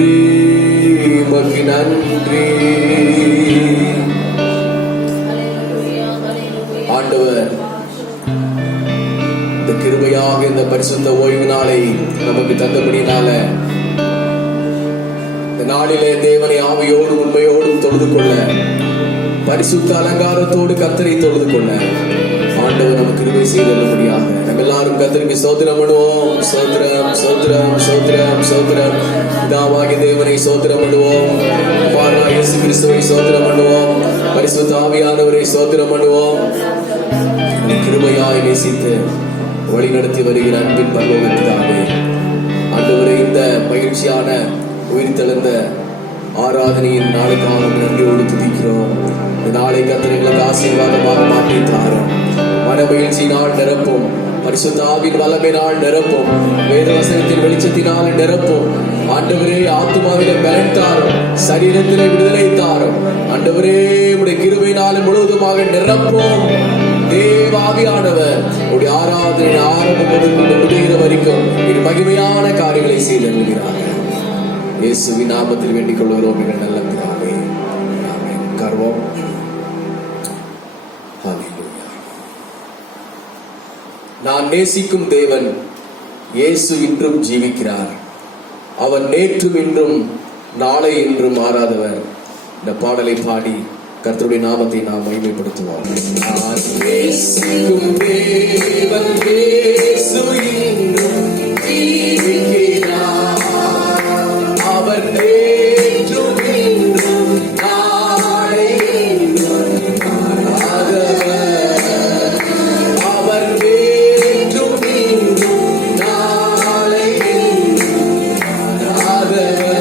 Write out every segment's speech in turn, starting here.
நன்றி, உமக்கு நன்றி. ஆண்டவர் இந்த கிருபையாக இந்த பரிசுத்த ஓய்வு நாளை நமக்கு தந்தபடினால இந்த நாளிலே தேவனை ஆவியோடும் உண்மையோடும் தொழுது கொள்ள, பரிசுத்த அலங்காரத்தோடு கர்த்தரை தொழுது கொள்ள ஆண்டவர் நமக்கு கிருபை செய்தபடியாக நம்ம எல்லாரும் கர்த்தருக்கு ஸ்தோத்திரம் பண்ணுவோம். ஸ்தோத்திரம், ஸ்தோத்திரம், ஸ்தோத்திரம், ஸ்தோத்திரம். பிதாவாகிய தேவனை ஸ்தோத்திரம் பண்ணுவோம். குமாரனாகிய இயேசு கிறிஸ்துவை ஸ்தோத்திரம் பண்ணுவோம். பரிசுத்த ஆவியானவரை ஸ்தோத்திரம் பண்ணுவோம். கிருபையாய் நேசித்து வழி நடத்தி வருகிற அன்பின் பரலோக பிதாவே, ஆண்டவரே இந்த மகிழ்ச்சியான உயிர்த்தெழுந்த ஆராதனையின் நாளுக்காக நன்றியோடு துதிக்கிறோம். இந்த நாளை கர்த்தர் எங்களுக்கு ஆசீர்வாதமாக மாற்றி தாரும். மன மகிழ்ச்சியினால் நிரப்பும், பரிசுத்த ஆவியின் வல்லமையினால் நிரப்பும், வேத வசனத்தின் வெளிச்சத்தினால் நிரப்பும். ஆண்டவரே ஆத்துமாவிலே பலன் தாரும், சரீரத்திலே விடுதலை தாரும். ஆண்டவரே உடைய கிருபையினால் முழுவதுமாக நிரப்பும். தேவாவியானவர் உடைய ஆராதனை ஆரம்பம் முதல் முடிகிற வரைக்கும் இது மகிமையான காரியங்களை செய்திருக்கிறார்கள். இயேசுவின் நாமத்தில் வேண்டிக் கொள்கிறோம் எங்கள் நல்ல பிதாவே, ஆமென். கர்வம். நான் நேசிக்கும் தேவன் இயேசு இன்றும் ஜீவிக்கிறார். அவர் நேற்றும் இன்றும் நாளை என்றும் மாறாதவர். இந்த பாடலை பாடி கர்த்தருடைய நாமத்தை நாம் மகிமைப்படுத்துவோம். நான் நேசிக்கும் தேவன் இயேசு இன்றும் ஜீவிக்கிறார். அவர் நேற்றும் இன்றும் நாளை என்றும் மாறாதவர். அவர் நேற்றும் இன்றும் நாளை என்றும் மாறாதவர்.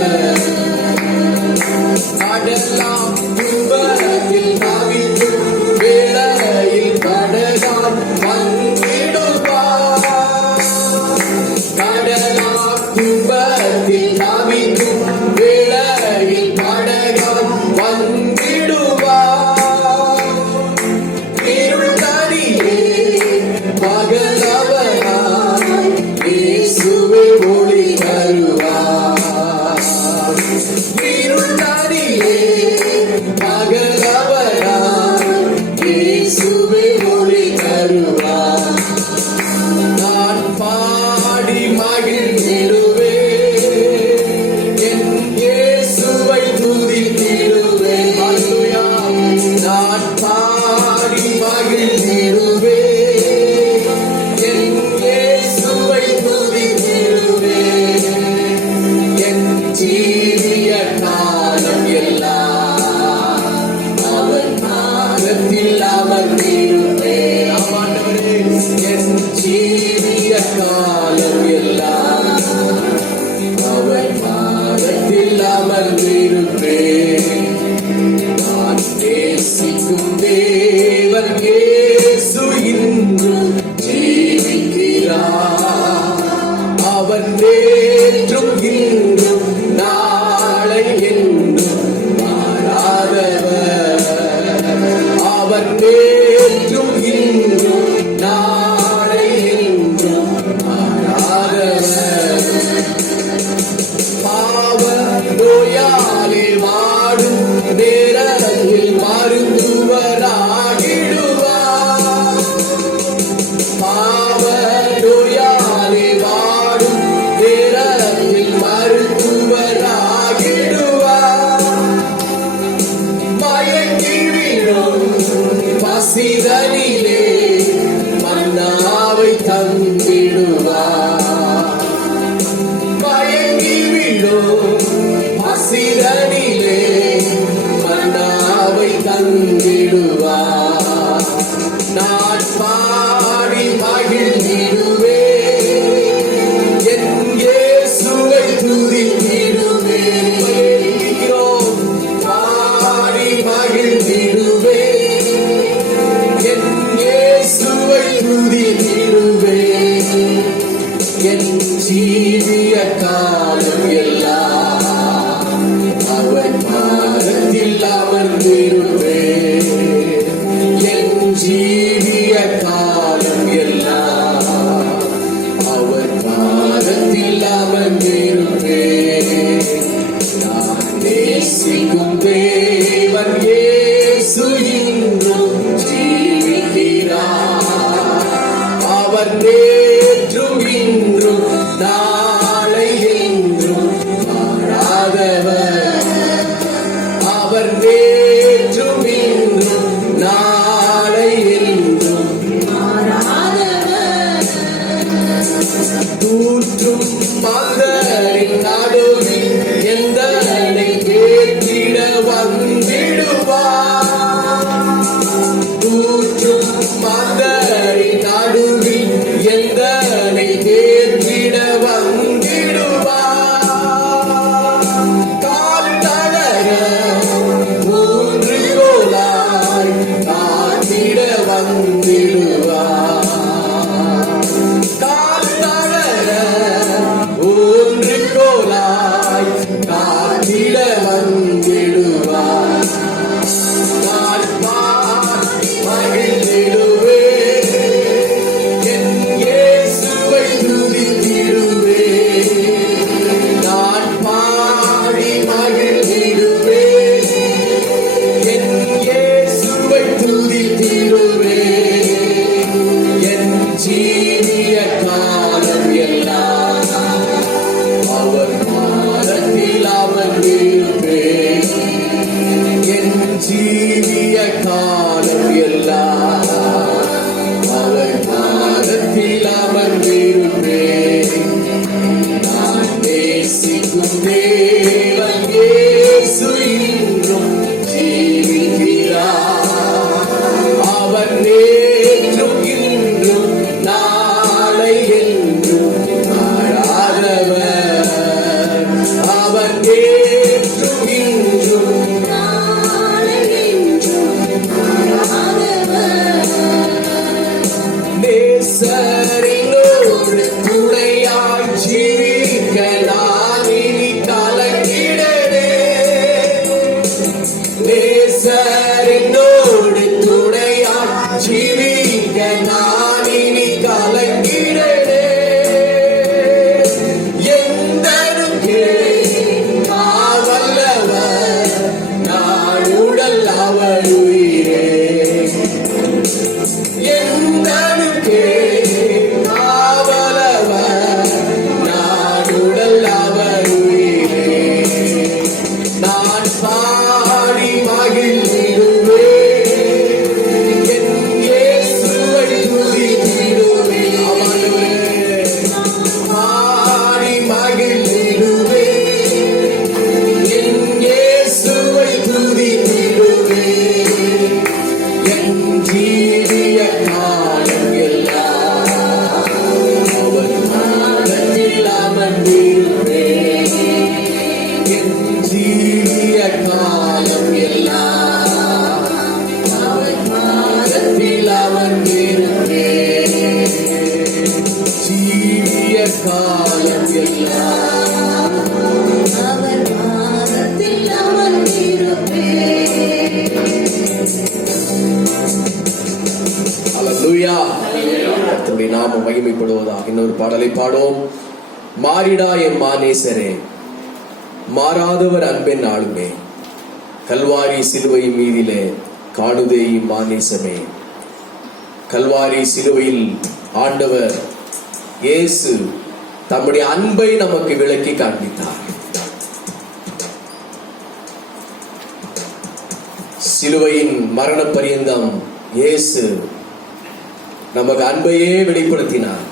கடலாம் துன்பத்தில் தவிக்கும் வேளையில் கடலாம் வந்திடுவார். கடலாம் துன்பத்தில் தவிக்கும் வேளையில் கடலாம் வந்திடுவார். இருள் தனியே பகலவனாய் இயேசுவே ஒளி தருவார். இருள் தனியே பகலவனாய் இயேசுவே ஒளி தருவார். நான் பாடி மகிழ்ந்திடுவேன், என் இயேசுவை துதித்திடுவேன். அல்லேலூயா. நான் பாடி மகிழ்ந்திடுவேன், என் இயேசுவை துதித்திடுவேன். என் ஜீவிய காலம் எல்லாம் அவர் பாதத்தில் அமர்ந்திடுவேன். ஆண்டவரே அவர் நேற்றும் இன்றும் நாளை என்றும் மாறாதவர். அவர் நேற்றும் இன்றும் நாளை என்றும் மாறாதவர். தூற்றும் மந்தரின் நடுவில் எந்தனை கேட்டிட வந்திடுவார். தூற்றும் மந்தரின் நடுவில் எந்தனை கேட்டிட வந்திடுவார். கால் தளர மூன்று கோலாய் காத்திட வந்திடுவார். கால் தளர மூன்று கோலாய் காத்திட வந்திடுவார். நான் பாடி மகிழ்ந்திடுவேன், என் இயேசுவை துதித்திடுவேன். நான் பாடி மகிழ்ந்திடுவேன், என் இயேசுவை துதித்திடுவேன். என் ஜீவிய காலம் எல்லாம் அவர் பாதத்தில் அமர்ந்திருப்பேன். என் ஜீவிய காலம் எல்லாம் அவர் பாதத்தில் அமர்ந்திருப்பேன். நான் நேசிக்கும் தேவன் இயேசு இன்றும் ஜீவிக்கிறார். அவர் நேற்றும் இன்றும் நாளை என்றும் மாறாதவர். அவர் நேற்றும் இன்றும் நாளை என்றும் மாறாதவர். நேசரினோடு துணையாய் ஜீவிக்க நான் இனி கலங்கிடனே. நேசரினோடு துணையாய் ஜீவிக்க நான் இனி கலங்கிடனே. எந்தனுக்கே காவல்லவர் நான் உடல் அவர் உயிரே. எந்தனுக்கே காவலவர் நான் உடல் அவர் உயிரே. நான் பாடி மகிழ்ந்திடுவேன், என் இயேசுவை துதித்திடுவேன். ஆமாண்டவரே, பாடி மகிழ்ந்திடுவேன், என் இயேசுவை துதித்திடுவேன். என் ஜீவிய காலம் எல்லாம் அவர் பாதத்தில் அமர்ந்திருப்பேன். என் ஜீவிய காலம் எல்லாம் அவர் பாதத்தில் அமர்ந்திருப்பேன். ஜீவிய காலம் எல்லாம் அவர் பாதத்தில் அமர்ந்திருப்பேன். அல்லேலூயா. கர்த்தருடைய நாமம் மகிமைப்படுவதாக. இன்னொரு பாடலை பாடுவோம். மாறிடா எம் மானேசரே, மாறாதவர் அன்பின் ஆளுமே, கல்வாரி சிலுவை மீதிலே காணுதே இம்மானேசமே. கல்வாரி சிலுவையில் ஆண்டவர் இயேசு தம்முடைய அன்பை நமக்கு விளக்கி காண்பித்தார். சிலுவையின் மரண பரியந்தம் இயேசு நமக்கு அன்பையே வெளிப்படுத்தினார்.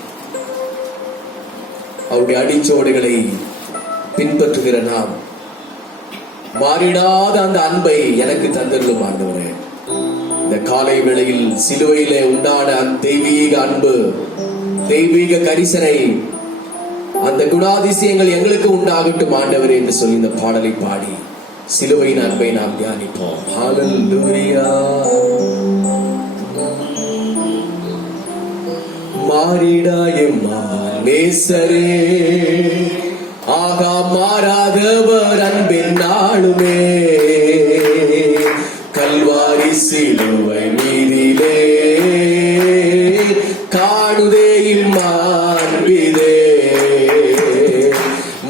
அவருடைய அடிச்சோடுகளை பின்பற்றுகிற நாம் மாறிடாத அந்த அன்பை எனக்கு தந்திருக்கும் ஆண்டவரே. இந்த காலை வேளையில் சிலுவையிலே உண்டான அந்த தெய்வீக அன்பு, தெய்வீக கரிசனை, அந்த குணாதிசயங்கள் எங்களுக்கு உண்டாகட்டும் ஆண்டவரே என்று சொல்லி இந்த பாடலை பாடி சிலுவையின் அன்பை நாம் தியானிப்போம். ஹல்லேலூயா. மாறிடா எம்மானேசரே, ஆகா மாறாதவர் அன்பின் நாளுமே, கல்வாரி சிலுவை மீதிலே காணுதே இம்மான்பிதே.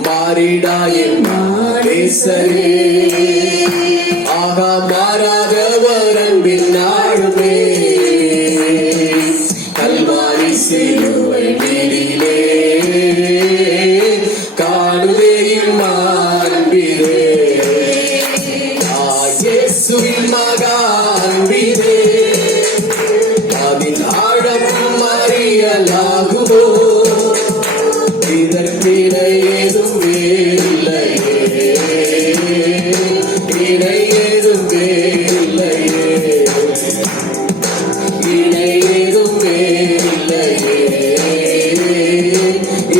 மாறிடா எம்மானேசரே, ஆகா மாறாதவர் அன்பின் நாளுமே, கல்வாரி சிலுவை அறியலாகுமோ? இதற்கிணை ஏதும் வேறில்லையே, இணை ஏதும் வேறில்லையே, இணை ஏதும் வேறில்லையே,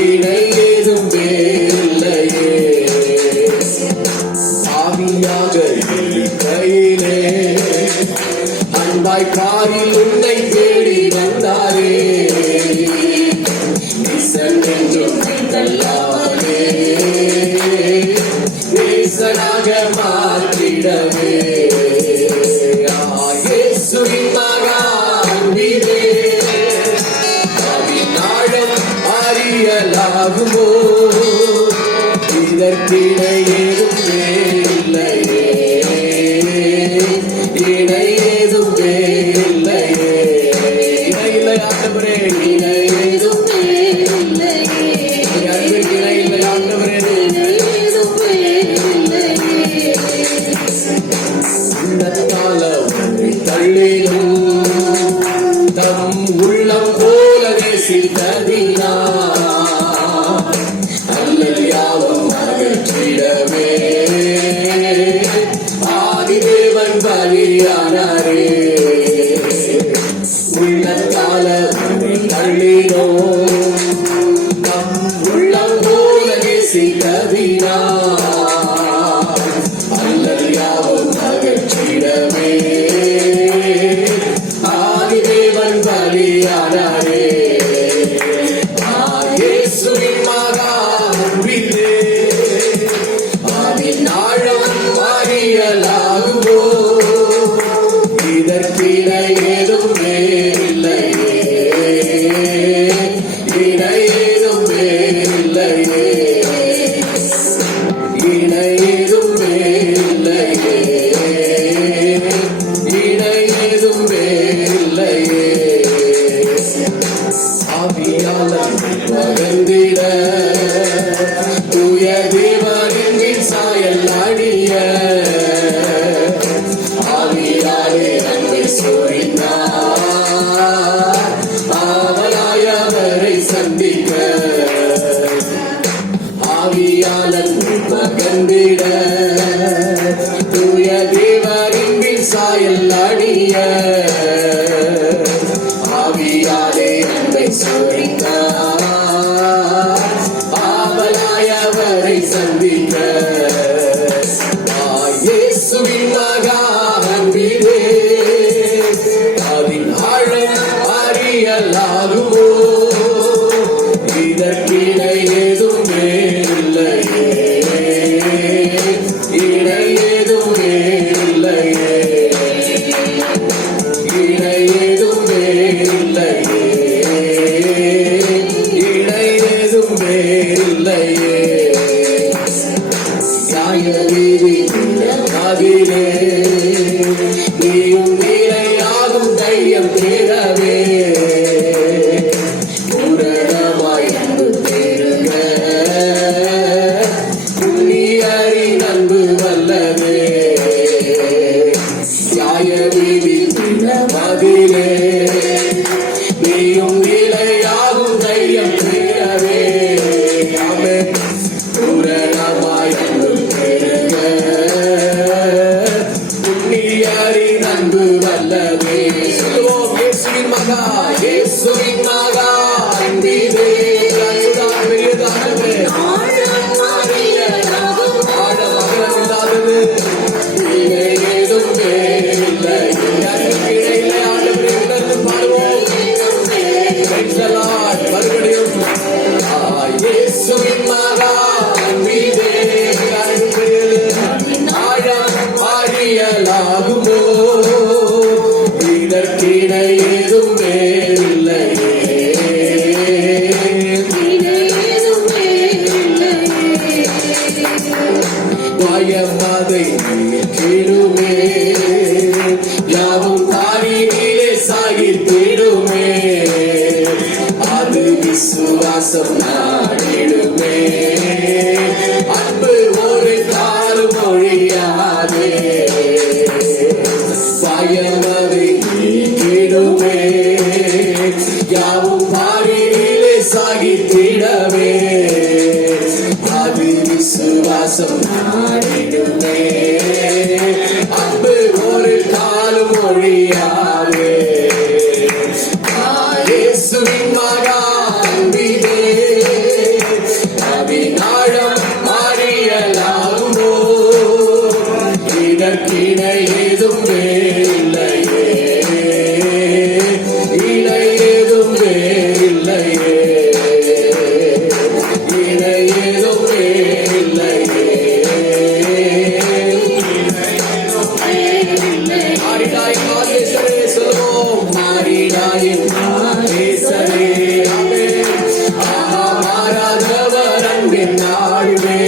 இணை ஏதும் வேறில்லையே. ஆவியாக கையிலே அன்பாய் காரில் உன்னை தேடி வந்தாரே, நேசனாக மாற்றிடவே. இயேசுவின் மகான்பிலே அவிநாடம் அறியலாகுமோ? இதற்கிணை ஏதும் வேறில்லையே, இணை ஏதும் வேறில்லையே. இணை இல்லை ஆண்டவரே, இணை ஏதும் வேறில்லையே, அன்பிற்கு இணை இல்லை ஆண்டவரே. உள்ளத்தால உன்னை தள்ளினும் தம் உள்ளம் போல நேசித்ததினா அல்லல் யாவும் அகற்றிடவே ஆதிதேவன் பலியானாரே. உள்ளத்தால உன்னை தள்ளினோம் தம் உள்ளம் போல நேசித்ததினா அல்லல் யாவும் அகற்றிடவே ஆதிதேவன் பலியானாரே. இயேசுவின் மகான்பிலே ஆவிநாடம் அறியலாகுமோ? இதற்கிணை ஏதும் வேறில்லையே, இணை ஏதும் வேறில்லையே, இணை ஏதும் வேறில்லையே, இணை ஏதும் வேறில்லையே. ஆவியாளர் மகந்திட தூய தேவனின் சாயல் அடிய ஆவியாரே அன்பை சொரிந்தார் ஆவலாயவரை சந்திக்க. ஆவியாளர் மகந்திட தூய தேவனின் சாயல் அடிய ஆவியாரே அன்பை சொரிந்தார் ஆவலாயவரை சந்திக்க. இயேசுவின் மகான்பிலே அதின் ஆழம் அறியலாகுமோ? இதற்கிணை ஏதும் வேறில்லையே, இணை ஏதும் வேறில்லையே, இணை ஏதும் வேறில்லையே, இணை ஏதும் வேறில்லையே. நியாயவீதி அதிலே நீயும் நீரையாகும் தைரியம் தேடவே பூரணமாய் அன்பு பெருக புண்ணியரி அன்பு வல்லவே. நியாயவீதி அதிலே நீயும் நீரையாகும் தைரியம் தேடவே பூரணமாய் அன்பு பெருக புண்ணியரின் அன்பு வல்லவே. சொல்லுவோம் இயேசுவின் மகா, இயேசுவின் மகா அன்பிலே பெரியதானது ஆழம் அகலமில்லாதது இணை ஏதும் வேறில்லை. இடையிலே ஆண்டவரை உணர்ந்து பாடுவோம். மறுபடியும் இயேசுவின் மகா அன்பிலே ஆழம் அறியலாகுமோ? இதற்கிணை ஏதும் வேறில்லையே, பயமதை நீக்கிடுமே யாவும் தாரினிலே சாகித்திடுமே அது விசுவாசம் நாடிடுமே அன்பு ஒரு கால் மொழியாதே பயமதை நீக்கிடுமே யாவும் நிலைத்திடவே அது விசுவாசம் நாடிடுமே. அன்பு ஒரு காலம் மொழியாவே இயேசுவின் மகா அன்பிலே அவிநாழம் அறியலாகுமோ. இதற்கிணை ஏதும் இல்லையே, இணை ஏதும் இல்லையே, இணை ஏதும் இல்லையே. மாறிடாய் மாதேசரே சொல்லுவோம், மாறிடாயின் மாதேசரே. ஆமென். ஆஹா மாறாதவர் அன்பின் நாடுவே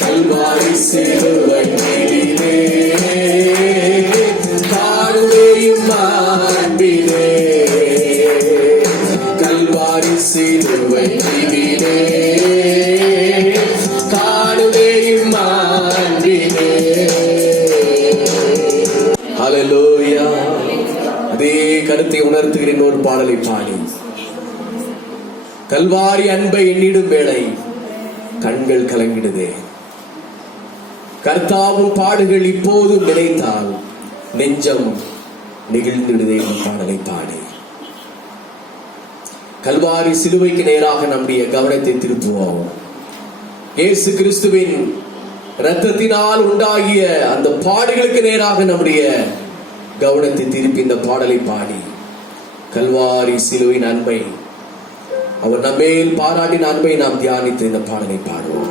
கல்வாரி சிலுவை மீதிலே காணுவேயும் அன்பிலே. கல்வாரி சிலுவை மீதிலே காணுவேயும் அன்பிலே. ஹல்லேலூயா. அதே கருத்தை உணர்த்துகிறேன் ஒரு பாடலை பாடி. கல்வாரி அன்பை எண்ணிடும் வேளை கண்கள் கலங்கிடுதே. கர்த்தாவும் பாடுகள் இப்போதும் நினைத்தால் நெஞ்சம் நெகிழ்ந்திடுதே. பாடலை பாடி கல்வாரி சிலுவைக்கு நேராக நம்முடைய கவனத்தை திருப்புவோம். இயேசு கிறிஸ்துவின் இரத்தத்தினால் உண்டாகிய அந்த பாடுகளுக்கு நேராக நம்முடைய கவனத்தை திருப்பி இந்த பாடலை பாடி கல்வாரி சிலுவையின் அன்பை, அவர் நம்மேல் பாராட்டின அன்பை நாம் தியானித்து இந்த பாடலை பாடுவோம்.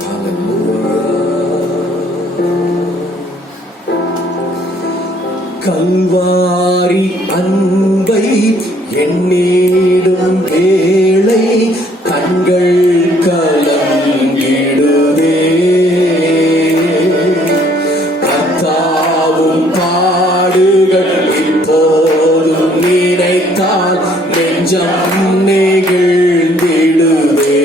கல்வாரி அன்பை எண்ணிடும் வேளை கண்கள் கலங்கிடுதே. கர்த்தாவும் பாடுகள் இப்போதும் நினைத்தால் நெஞ்சம் நெகிழ்ந்திடுதே.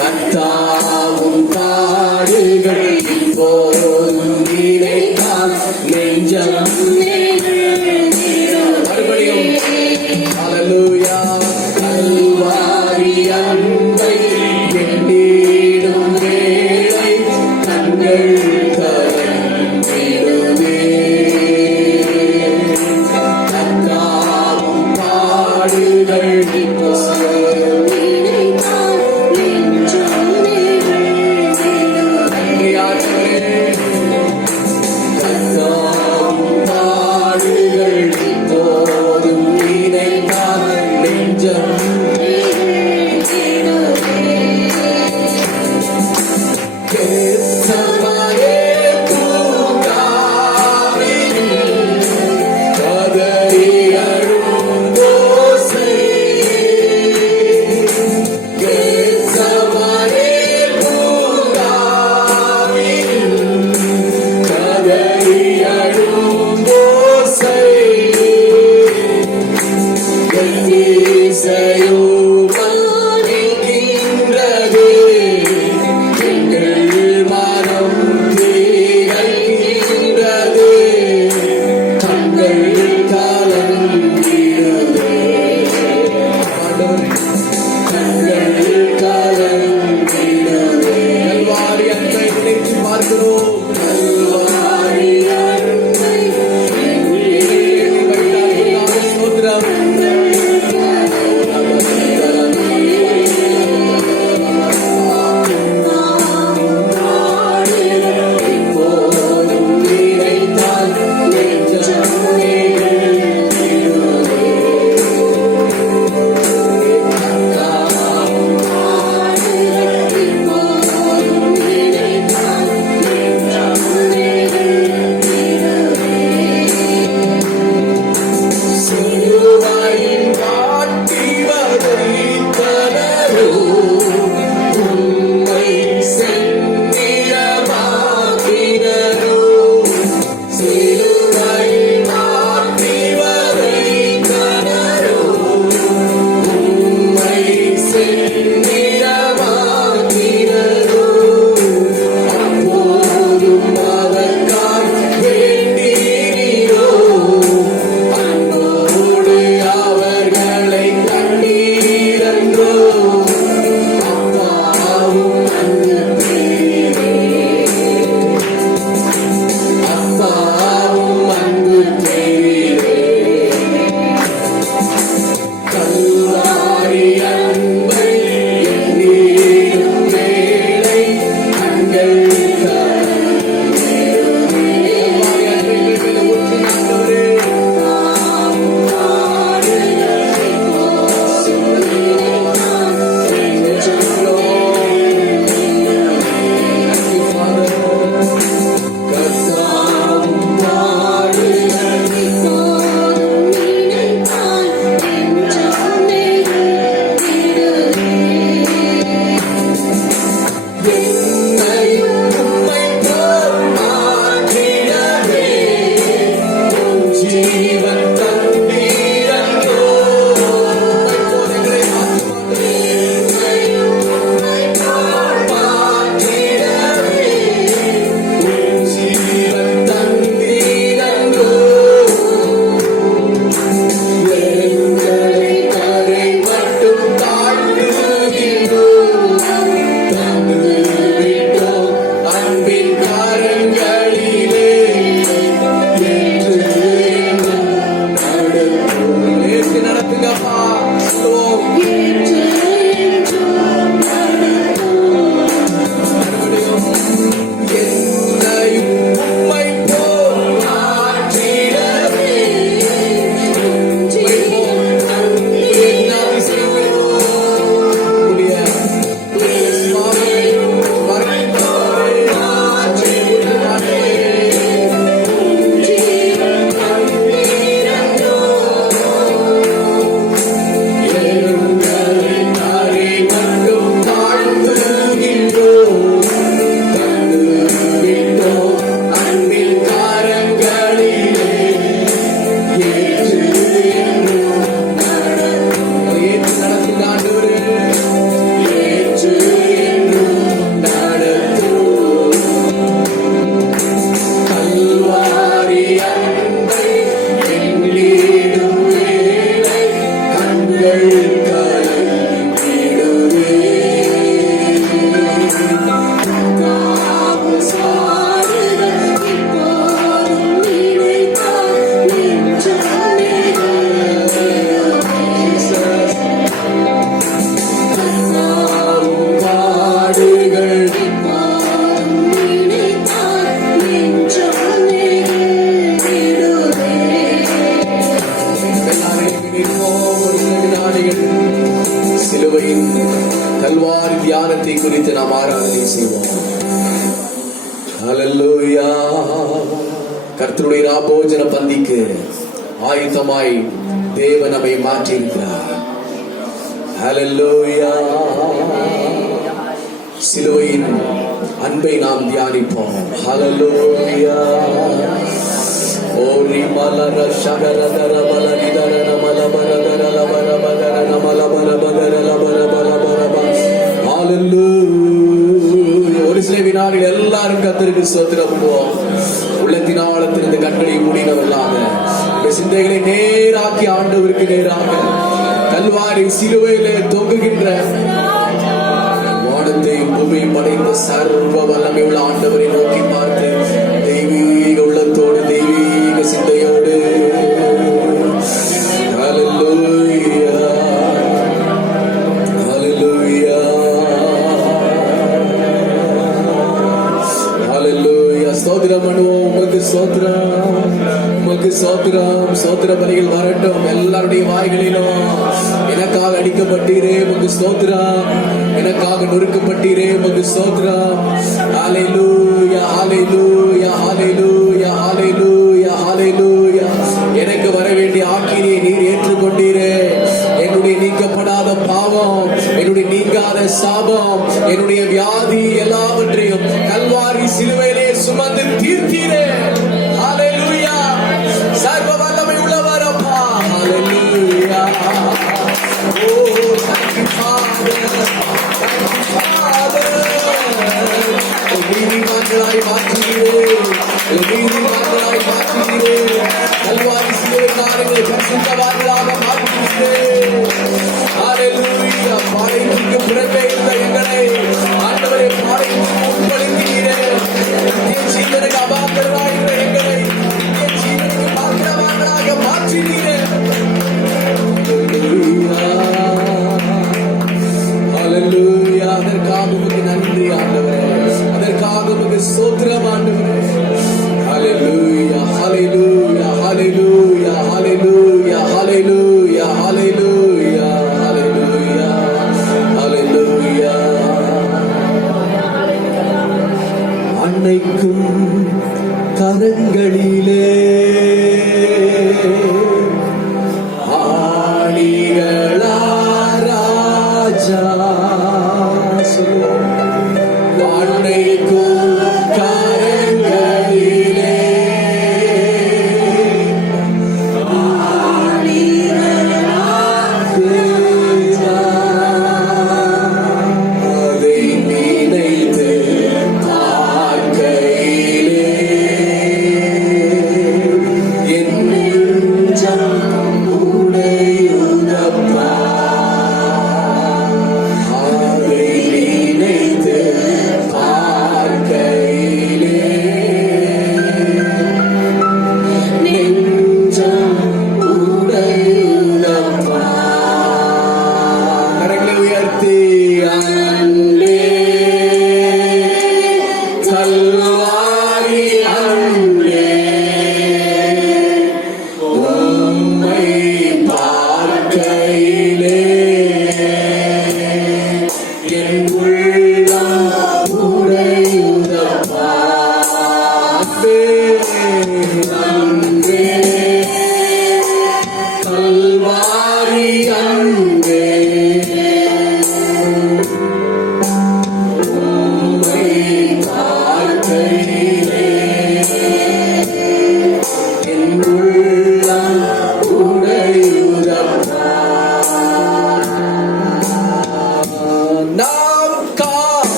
கர்த்தாவும் பாடுகள் இப்போதும் நினைத்தால் நெஞ்சம் மறுபடியும் ஹல்லேலூயா. கல்வாரி அன்பை எண்ணிடும் வேளை கண்கள் கலங்கிடுதே. கர்த்தாவும் பாடுகள் சிலுவையின் கல்வாரி தியானத்தை குறித்து நாம் ஆராதனை செய்வோம். ஹல்லேலூயா. கர்த்தருடைய ராபோஜன பந்திக்கு ஆயுதமாய் தேவன் நம்மை மாற்றி இருக்கிறார். ஹல்லேலூயா. சிலுவையின் அன்பை நாம் தியானிப்போம். ஹல்லேலூயா. ஓரி மலர ஷகரதர மலரிதர நமலபரதர லபரபதர நமலபரபதர லபரபரபரப. ஹல்லேலூயா. ஒரு சில வினாடிகள் எல்லாரும் கர்த்தருக்கு ஸ்தோத்திரம் பண்ணுவோம். உள்ளத்தின் ஆழத்திலிருந்து கண்களை மூடினவர்களாக சிந்தைகளை நேராக்கி ஆண்டவருக்கு நேராக கல்வாரி சிலுவையிலே தொங்குகின்ற வானத்தையும் பூமியும் படைத்த சர்வ வல்லமை உள்ள ஆண்டவரை நோக்கி பார்த்து தெய்வீக உள்ளத்தோடு தெய்வீக சிந்தையோடு ஹல்லேலூயா ஹல்லேலூயா ஹல்லேலூயா. ஸ்தோத்திரம் பண்ணுவோம். உமக்கு ஸ்தோத்திரம், உமக்கு ஸ்தோத்திரம். ஸ்தோத்திர பலிகள் வரட்டும் எல்லாருடைய வாய்களிலும். எனக்காக அடிக்கப்பட்டீரே உமக்கு ஸ்தோத்திரம், எனக்காக நொறுக்கப்பட்டீரே உமக்கு ஸ்தோத்திரம். ஹல்லேலூயா ஹல்லேலூயா ஹல்லேலூயா ஹல்லேலூயா ஹல்லேலூயா. எனக்கு வர வேண்டிய ஆக்கினியை நீர் ஏற்றுக்கொண்டீரே. என்னுடைய நீக்கப்படாத பாவம், என்னுடைய நீங்காத சாபம், என்னுடைய வியாதி எல்லாவற்றையும் கல்வாரி சிலுவையிலே சுமந்து தீர்த்தீரே. ஹல்லேலூயா. சர்வ வல்லமை உள்ளவர் அப்பா. ஹல்லேலூயா. ஓ thank you Father, thank you Father. நீதிமான்களாய் மாற்றுகிறே, நீதிமான்களாய் மாற்றுகிறே. Kalvari சிலுவைக்காரர்களை பரிசுத்தவான்களாக மாற்றுகிறே. ஹல்லேலூயா. பாடைக்கு புறம்பே இருந்த எங்களை ஆண்டவரே பாடைக்கு உட்படுத்துகிறே. என் ஜீவனுக்கு அபாத்திரமாய் இருந்த எங்களை என் ஜீவனுக்கு பாத்திரவான்களாக மாற்றுகிறே. ஹல்லேலூயா. அதற்காக உமக்கு நன்றி ஆண்டவரே, அதற்காக உமக்கு ஸ்தோத்திரம் ஆண்டவரே. ஹல்லேலூயா ஹல்லேலூயா ஹல்லேலூயா ஹல்லேலூயா ஹல்லேலூயா ஹல்லேலூயா ஹல்லேலூயா ஹல்லேலூயா.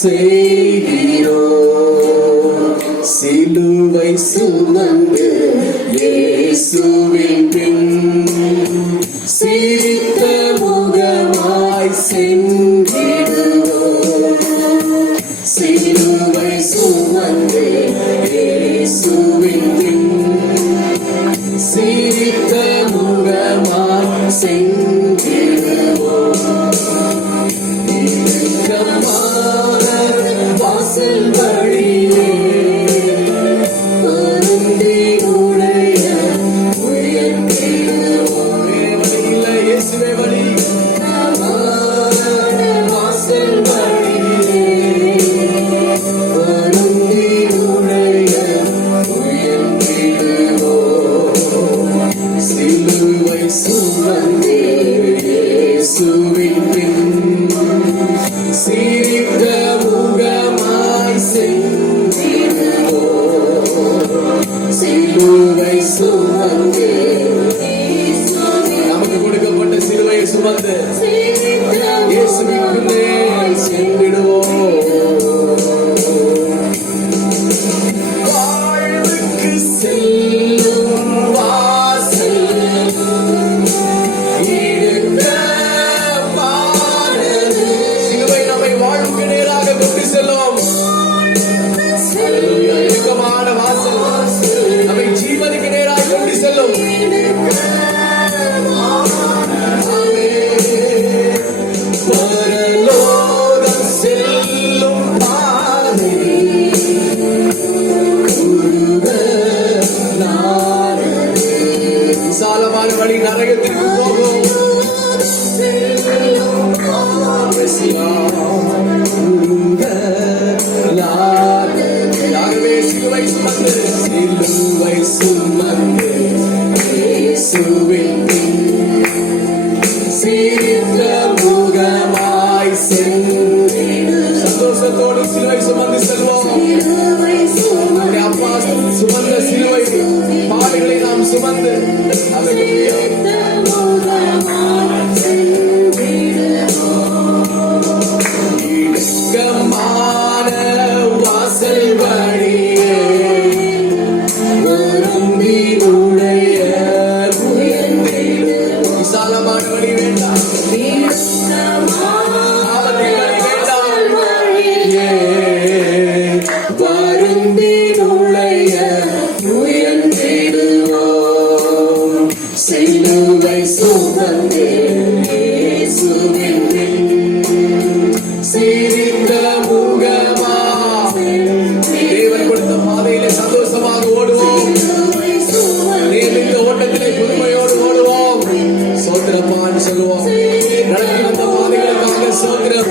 செய்கிறோம். சிலுவை சுமந்து இயேசுவின் பின் சிரித்த முகமாய் சென்றிடுவோம். சிலுவை சுமந்து இயேசுவின் பின் சிரித்த முகமாய் சென்றிடுவோம். இடுக்கமான வாசல் வழியே வருந்தினுடைய உயர்ந்திடுவோம். வழியில்லை இயேசுவே வழி. வாசல் வழியே வருந்தினுடைய உயர்ந்திடுவோம். சிலுவை சுமந்து இயேசுவின் பின் சிரித்த முகமாய் சென்றிடுவோம். சிலுவை சுமந்து நமக்கு கொடுக்கப்பட்ட சிலுவையை சுமந்து இயேசுவின் பின்னே சென்றிடுவோம். வாழ்வுக்கு செல்லும் வாசல் இடுக்கமானது. சிலுவை நம்மை வாழ்வுக்கு நேராக கொண்டு செல்லும். இடுக்கமான வாசல் நம்மை ஜீவனுக்கு நேராக கொண்டு செல்லும். பரலோகம் செல்லும் பாதை விசாலமான வழி நரகத்திற்கு போகும். யாருமே சிலுவை சுமந்து சிலுவை சுமந்து இயேசுவின் பின் சிரித்த முகமாய் சென்றிடுவோம். சந்தோஷத்தோடு சிலுவை சுமந்து செல்வோம். நம்முடைய அப்பா சுமந்த சிலுவை பாடுகளை நாம் சுமந்து இடுக்கமான வாசல் வழியே வருந்தினுடைய உயர்ந்திடுவோம். விசாலமான வழி வேண்டாம். ஆபத்தின் வழி வேண்டாம். வருந்தினுடைய உயர்ந்திடுவோம். சிலுவை சுமந்து இயேசுவின் பின் சிரித்த முகமா தேவன் கொடுத்த பாதையிலே சந்தோஷமாக ஓடுவோம். நியமித்த ஓட்டத்திலே பொறுமையோடு ஓடுவோம். சோத்திரப்பான்னு சொல்லுவோம். நடத்தி வந்த பாதைகளுக்காக சோத்திரம்.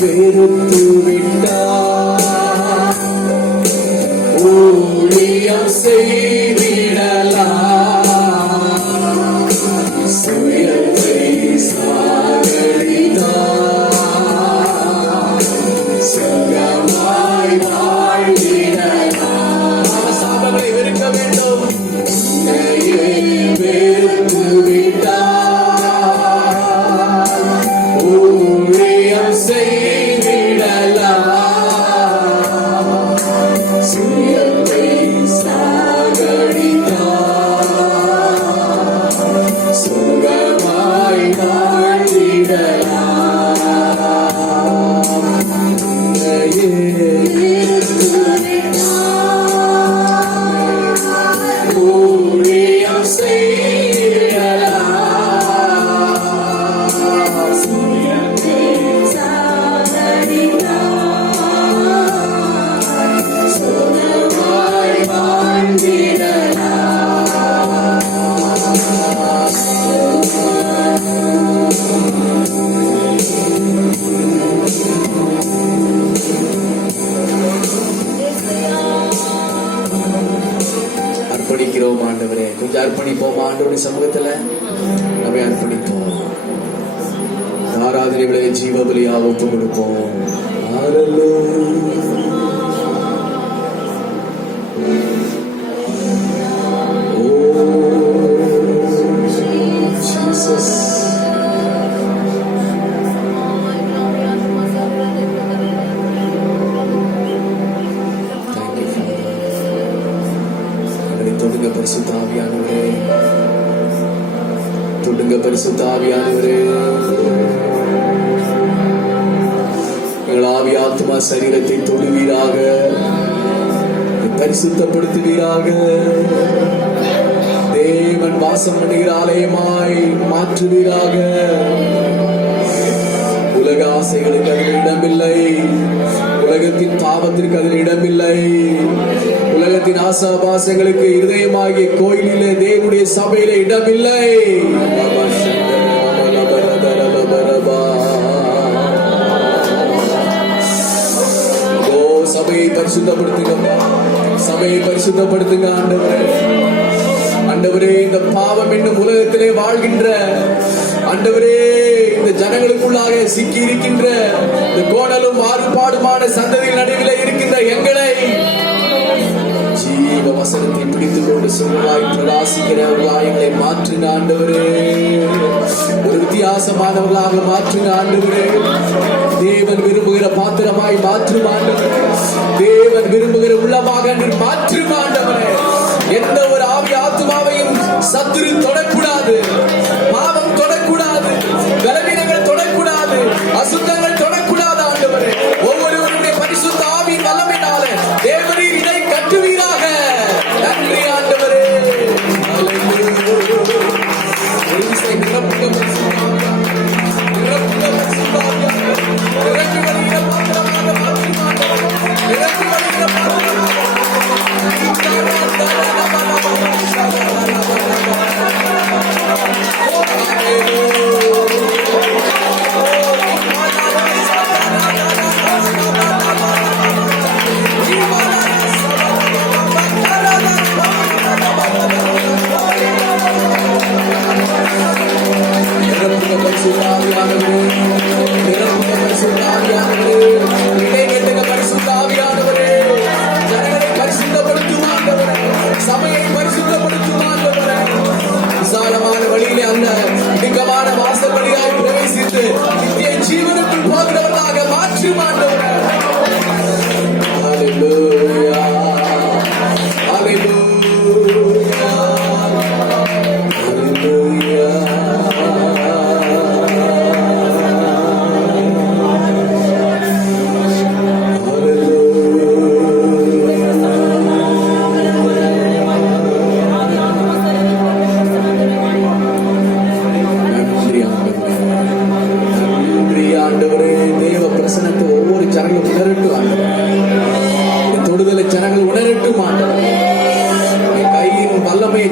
வெறுத்து விட்டார் ஊழியம் செய்திடலாம். சுயத்தை சாகடித்தார். சுகமாய் வாழ்ந்திடலாம். சாபங்களை வெறுக்க வேண்டும். உன்னையே வெறுத்து விட்டார் ஊழியம் செய்திடலாம். சுயத்தை சாகடித்தார். சுகமாய் வாழ்ந்திடலாம். உன்னையே ஊழியம் செய்திடலாம். சுகமாய் அர்ப்பணிக்கிறோம் ஆண்டவரே. கொஞ்சம் அர்ப்பணிப்போம் ஆண்டவருடைய சமூகத்துல நம்ம அர்ப்பணிப்போம். ஆராதனை விளைய ஜீவ பலியாக ஒப்பு கொடுப்போம். ஓ தொடுங்க பரிசுத்த ஆவியானவரே, தொடுங்க பரிசுத்த ஆவியானவரே. எங்கள் ஆவி ஆத்மா சரீரத்தை தொடுவீராக, பரிசுத்தப்படுத்துவீராக. தேவன் வாசம் பண்ணுகிற ஆலயமாய் மாற்றுவீராக. உலக ஆசைகளுக்கு அதில் இடமில்லை, உலகத்தின் பாவத்திற்கு அதில் இடமில்லை. உலகத்தின் ஆசாபாசங்களுக்கு இருதயமாகிய கோயிலிலே தேவனுடைய சபையில இடமில்லை. சபையை பரிசுத்தப்படுத்துங்க, சபையை பரிசுத்தப்படுத்துங்க ஆண்டவரே. ஆண்டவரே, இந்த பாவம் என்னும் உலகத்திலே வாழ்கின்ற ஆண்டவரே, இந்த ஜனங்களுக்குள்ளாக சிக்கி இருக்கின்ற இந்த கோணலும் மாறுபாடுமான சந்ததியின் நடுவில் இருக்கின்ற எங்களை ஜீவ வசனத்தை பிடித்துக் கொண்டு சுகமாய் பிரகாசிக்கிறவர்களாய் எங்களை மாற்றுங்க ஆண்டவரே. ஒரு வித்தியாசமானவர்களாக மாற்றுங்க ஆண்டவரே. தேவன் விரும்புகிற பாத்திரமாய் மாற்றும் ஆண்டவரே. தேவன் விரும்புகிற உள்ளமாக மாற்றும் ஆண்டவரே. எந்த ஒரு ஆவி ஆத்மாவையும் சத்துரு தொடக்கூடாது, பாவம் தொடக்கூடாது, பலவீனங்கள் தொடக்கூடாது, அசுத்தங்கள் தொடக்கூடாது ஆண்டவரே. ஒவ்வொருவருடைய பரிசுத்த ஆவியின் வல்லமையினாலே தேவரீர் இதை கட்டுவீராக. நன்றி ஆண்டவரே. விசாலமான வழியிலே அந்த மிகமான வாசப்படியாய் பிரவேசித்து நித்திய ஜீவனுக்குள் போகிறவர்களாக மாற்றும் ஆண்டவரே. ஹல்லேலூயா, ஹல்லேலூயா, ஹல்லேலூயா.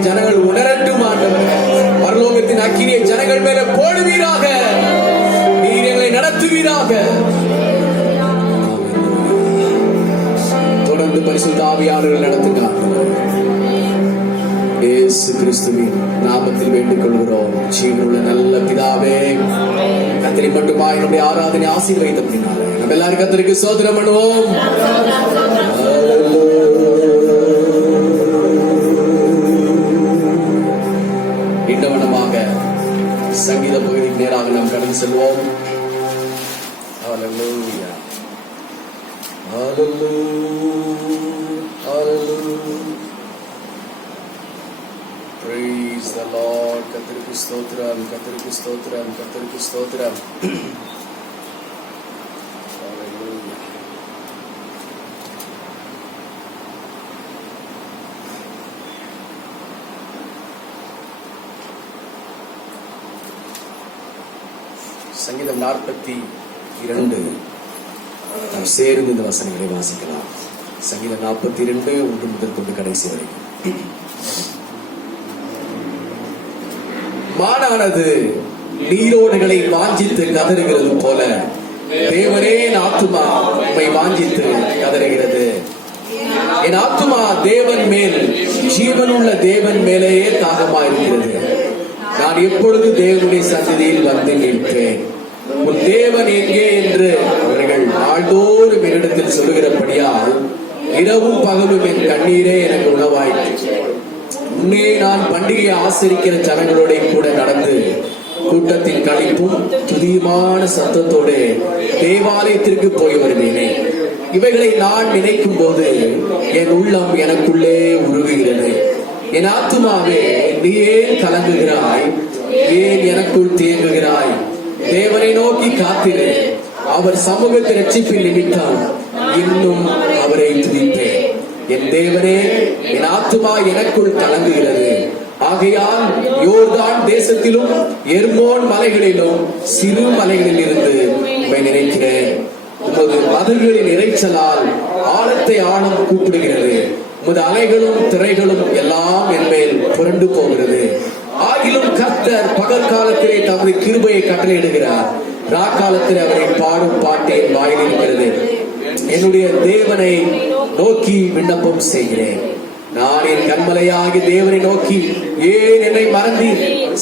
ஜனங்கள் உணரட்டும் ஆண்டவரே. பரலோகத்தின் அக்கினியை ஜனங்கள் மேல போடுவீராக. நீர் எங்களை நடத்துவீராக. தொடர்ந்து பரிசுத்த ஆவியானவர்கள் நடத்துங்க ஆண்டவரே. இயேசு கிறிஸ்துவின் நாமத்தில் வேண்டிக் கொள்கிறோம் ஜீவனுள்ள நல்ல பிதாவே. கர்த்தரை மட்டுமா என்னுடைய ஆராதனை ஆசீர்வதித்தபடினாலே நம்ம எல்லாரும் கர்த்தருக்கு ஸ்தோத்திரம் பண்ணுவோம். இன்னவனமாக சங்கீத பகுதிக்கு நேராக நாம் கடந்து செல்வோம். ஹல்லேலூயா, ஹல்லேலூயா, ஹல்லேலூயா. Praise the Lord. கர்த்தருக்கு ஸ்தோத்திரம், கர்த்தருக்கு ஸ்தோத்திரம், கர்த்தருக்கு ஸ்தோத்திரம். ஹல்லேலூயா. சங்கீதம் 42 நாம் சேர்ந்து இந்த வசனங்களை வாசிக்கலாம். சங்கீதம் 42 ஒன்று முதல் கொண்டு கடைசி வரைக்கும். மானானது நீரோடுகளை வாஞ்சித்து கதறுகிறது போல தேவனே என் ஆத்துமா உம்மை வாஞ்சித்து கதறுகிறது. என் ஆத்துமா தேவன் மேல், ஜீவனுள்ள தேவன் மேலேயே தாகமாயிருக்கிறது. நான் எப்பொழுது தேவனுடைய சந்நிதியில் வந்து நிற்பேன். உன் தேவன் எங்கே என்று அவர்கள் நாள்தோறும் என்னிடத்தில் சொல்லுகிறபடியால் இரவும் பகலும் என் கண்ணீரே எனக்கு உணவாயிற்று. முன்னே நான் பண்டிகையை ஆசரிக்கிற ஜனங்களோட கூட நடந்து கூட்டத்தின் களிப்பும் துதியுமான சத்தத்தோடு தேவாலயத்திற்கு போய் வருவேனே. இவைகளை நான் நினைக்கும் போது என் உள்ளம் எனக்குள்ளே உருகுகிறது. என் ஆத்துமாவே நீ ஏன் கலங்குகிறாய், ஏன் எனக்குள் தேங்குகிறாய்? தேவனை நோக்கி காத்திரு, அவர் சமூகத்தை ரட்சிப்பின் நிமித்தம் இன்னும் அவரை துதிப்பேன். என் தேவனே, என் ஆத்துமா எனக்குள் கலங்குகிறது. ஆகையால் யோர்தான் தேசத்திலும் எர்மோன் மலைகளிலும் சிறு மலைகளில் இருந்து உம்மை நினைக்கிறேன். உமது மதில்களின் இறைச்சலால் ஆழத்தை ஆழம் கூப்பிடுகிறது. உமது அலைகளும் திரைகளும் எல்லாம் என் மேல் புரண்டு போகிறது. ஆகிலும் கர்த்தர் பகல் காலத்திலே தமது கிருபையை கட்டளையிடுகிறார். ராக்காலத்தில் அவரை பாடும் பாட்டை வாயில் இருக்கிறது. என்னுடைய தேவனை நோக்கி விண்ணப்பம் செய்கிறேன். நான் என் கண்மலையாகி தேவனை நோக்கி, ஏன் என்னை மறந்து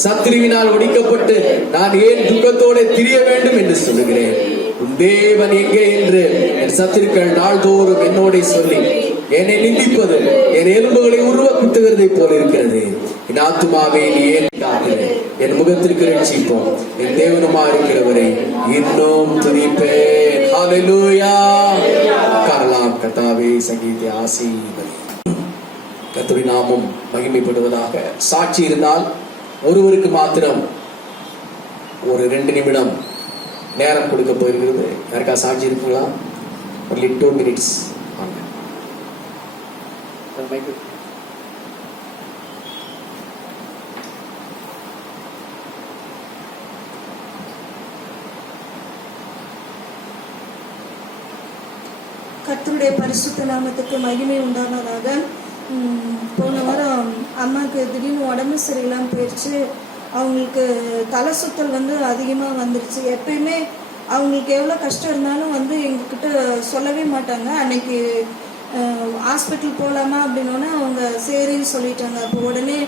சத்ருவினால் ஒடிக்கப்பட்டு நான் ஏன் துக்கத்தோடு திரிய வேண்டும் என்று சொல்லுகிறேன். உன் தேவன் எங்கே என்று என் சத்துருக்கள் நாள்தோறும் என்னோட சொல்லி என்னை நிந்திப்பது என் எலும்புகளை உருவ குத்துகிறதை போல இருக்கிறது. என் ஆத்துமாவே நீ ஏன் காத்திரு, என் முகத்திற்கு ரட்சிப்போம். என் தேவனுமா இருக்கிறவரை இன்னும் துதிப்பேன். ஹல்லேலூயா. காரலாம் கர்த்தாவே சங்கீத ஆசீர்வதி. கர்த்தருடைய நாமம் மகிமைப்படுவதாக. சாட்சி இருந்தால் ஒருவருக்கு மாத்திரம் ஒரு 2 நிமிடம் நேரம் கொடுக்க போயிருக்கிறது. யாருக்கா சாட்சி இருக்குங்களா? only 2 minutes. கர்த்தருடைய பரிசுத்த நாமத்துக்கு மகிமை உண்டானதாக. போன வாரம் அம்மாவுக்கு திடீர்னு உடம்பு சரியில்லாமல் போயிடுச்சு. அவங்களுக்கு தலை சுத்தல் அதிகமாக வந்துருச்சு. எப்பயுமே அவங்களுக்கு எவ்வளோ கஷ்டம் இருந்தாலும் எங்ககிட்ட சொல்லவே மாட்டாங்க. அன்னைக்கு ஹாஸ்பிட்டல் போகலாமா அப்படின்னோடனே அவங்க சரின்னு சொல்லிட்டாங்க. அப்போ உடனே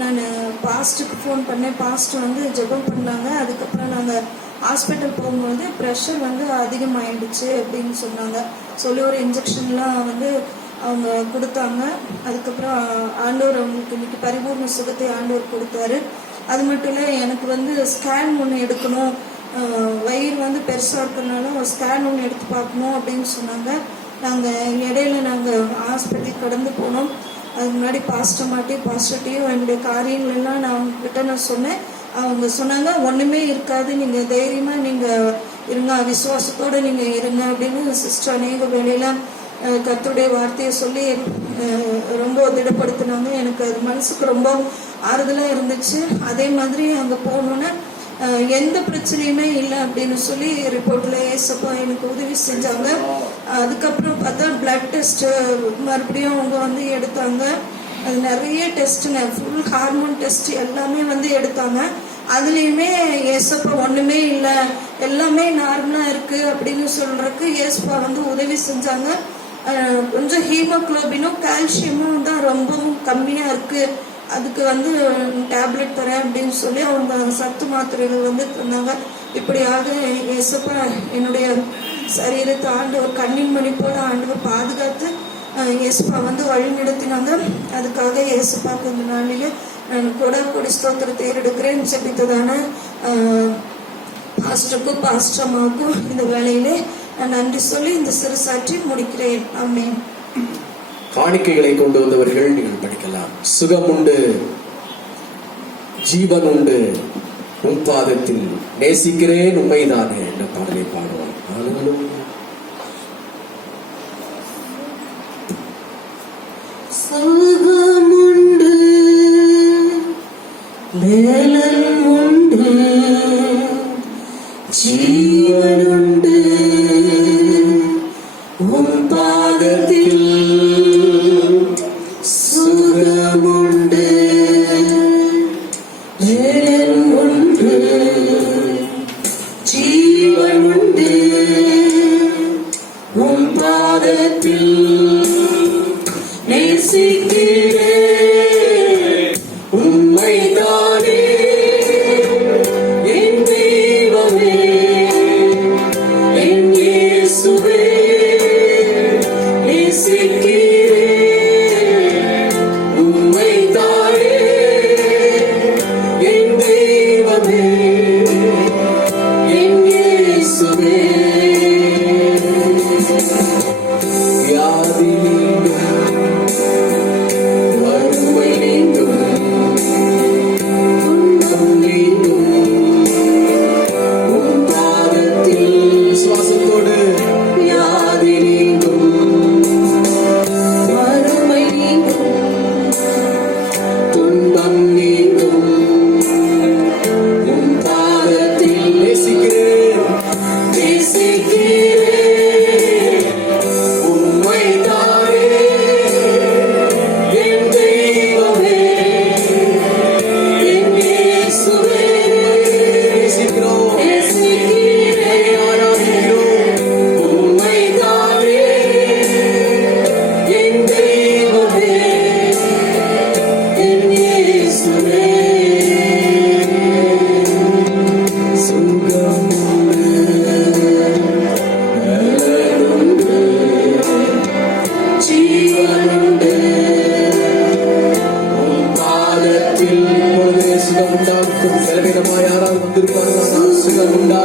நான் பாஸ்ட்டுக்கு ஃபோன் பண்ணேன். பாஸ்ட் ஜெபம் பண்ணாங்க. அதுக்கப்புறம் நாங்கள் ஹாஸ்பிட்டல் போகும்போது ப்ரெஷர் அதிகமாகிடுச்சு அப்படின்னு சொன்னாங்க. சொல்லி ஒரு இன்ஜெக்ஷன்லாம் அவங்க கொடுத்தாங்க. அதுக்கப்புறம் ஆண்டவர் அவங்களுக்கு இன்னைக்கு பரிபூர்ண சுகத்தை ஆண்டவர் கொடுத்தாரு. அது மட்டும் இல்லை, எனக்கு ஸ்கேன் ஒன்று எடுக்கணும், வயிறு பெருசாக இருக்கிறதுனால ஒரு ஸ்கேன் ஒன்று எடுத்து பார்க்கணும் அப்படின்னு சொன்னாங்க. நாங்கள் இடையில ஹாஸ்பிட்டல் கடந்து போனோம். அதுக்கு முன்னாடி பாஸ்டர்ட்டையும் என்னுடைய காரியங்கள் எல்லாம் நான் அவங்ககிட்ட சொன்னேன். அவங்க சொன்னாங்க, ஒன்றுமே இருக்காது, நீங்கள் தைரியமாக நீங்கள் இருங்க, விசுவாசத்தோடு நீங்கள் இருங்க அப்படின்னு சிஸ்டர் அநேக வேலையெல்லாம் கர்த்தருடைய வார்த்தையை சொல்லி ரொம்ப திடப்படுத்தினாங்க. எனக்கு அது மனசுக்கு ரொம்ப ஆறுதலாக இருந்துச்சு. அதே மாதிரி அங்கே போனோன்னே எந்த பிரச்சனையுமே இல்லை அப்படின்னு சொல்லி ரிப்போர்ட்டில் ஏசப்பா எனக்கு உதவி செஞ்சாங்க. அதுக்கப்புறம் பார்த்தா பிளட் டெஸ்ட்டு மறுபடியும் அவங்க எடுத்தாங்க. அது நிறைய டெஸ்ட்டுங்க, ஃபுல் ஹார்மோன் டெஸ்ட் எல்லாமே எடுத்தாங்க. அதுலேயுமே ஏசப்பா ஒன்றுமே இல்லை, எல்லாமே நார்மலாக இருக்குது அப்படின்னு சொல்கிறதுக்கு ஏசப்பா உதவி செஞ்சாங்க. கொஞ்சம் ஹீமோக்ளோபினும் கால்சியமும் தான் ரொம்பவும் கம்மியாக இருக்குது, அதுக்கு டேப்லெட் தரேன் அப்படின்னு சொல்லி அவங்க சத்து மாத்திரைகள் தந்தாங்க. இப்படியாக ஏசப்பா என்னுடைய சரீரத்தை ஆண்டவர் கண்ணின் மணி போல ஆண்டவர் பாதுகாத்து ஏசப்பா வழி நடத்தினாங்க. அதுக்காக ஏசப்பாக்கு இந்த நாளிலே நான் கொடி ஸ்தோத்திரத்தை ஏறெடுக்கிறேன். ஜெபித்ததான பாஸ்டருக்கும் பாஸ்டர்மாவுக்கும் இந்த வேலையிலே நான் நன்றி சொல்லி இந்த சிறு சாட்சி முடிக்கிறேன். ஆமென். காணிக்கைகளை கொண்டு வந்தவர்கள் நீங்கள் படிக்கலாம். சுகம் உண்டு, ஜீவன் உண்டு, உன் பாதத்தில் நேசிக்கிறேன் உண்மைதானே என்ற பாடலை பாடுவோம். சுகமுண்டு, மேலன் உண்டு, ஜீவனுண்டு, உன் பாதத்தில் சுகமுண்டு, மேலன் உண்டு, ஜீவனுண்டு, உன் பாதத்தில் நேசிக்கிறேன் உம்மைதானே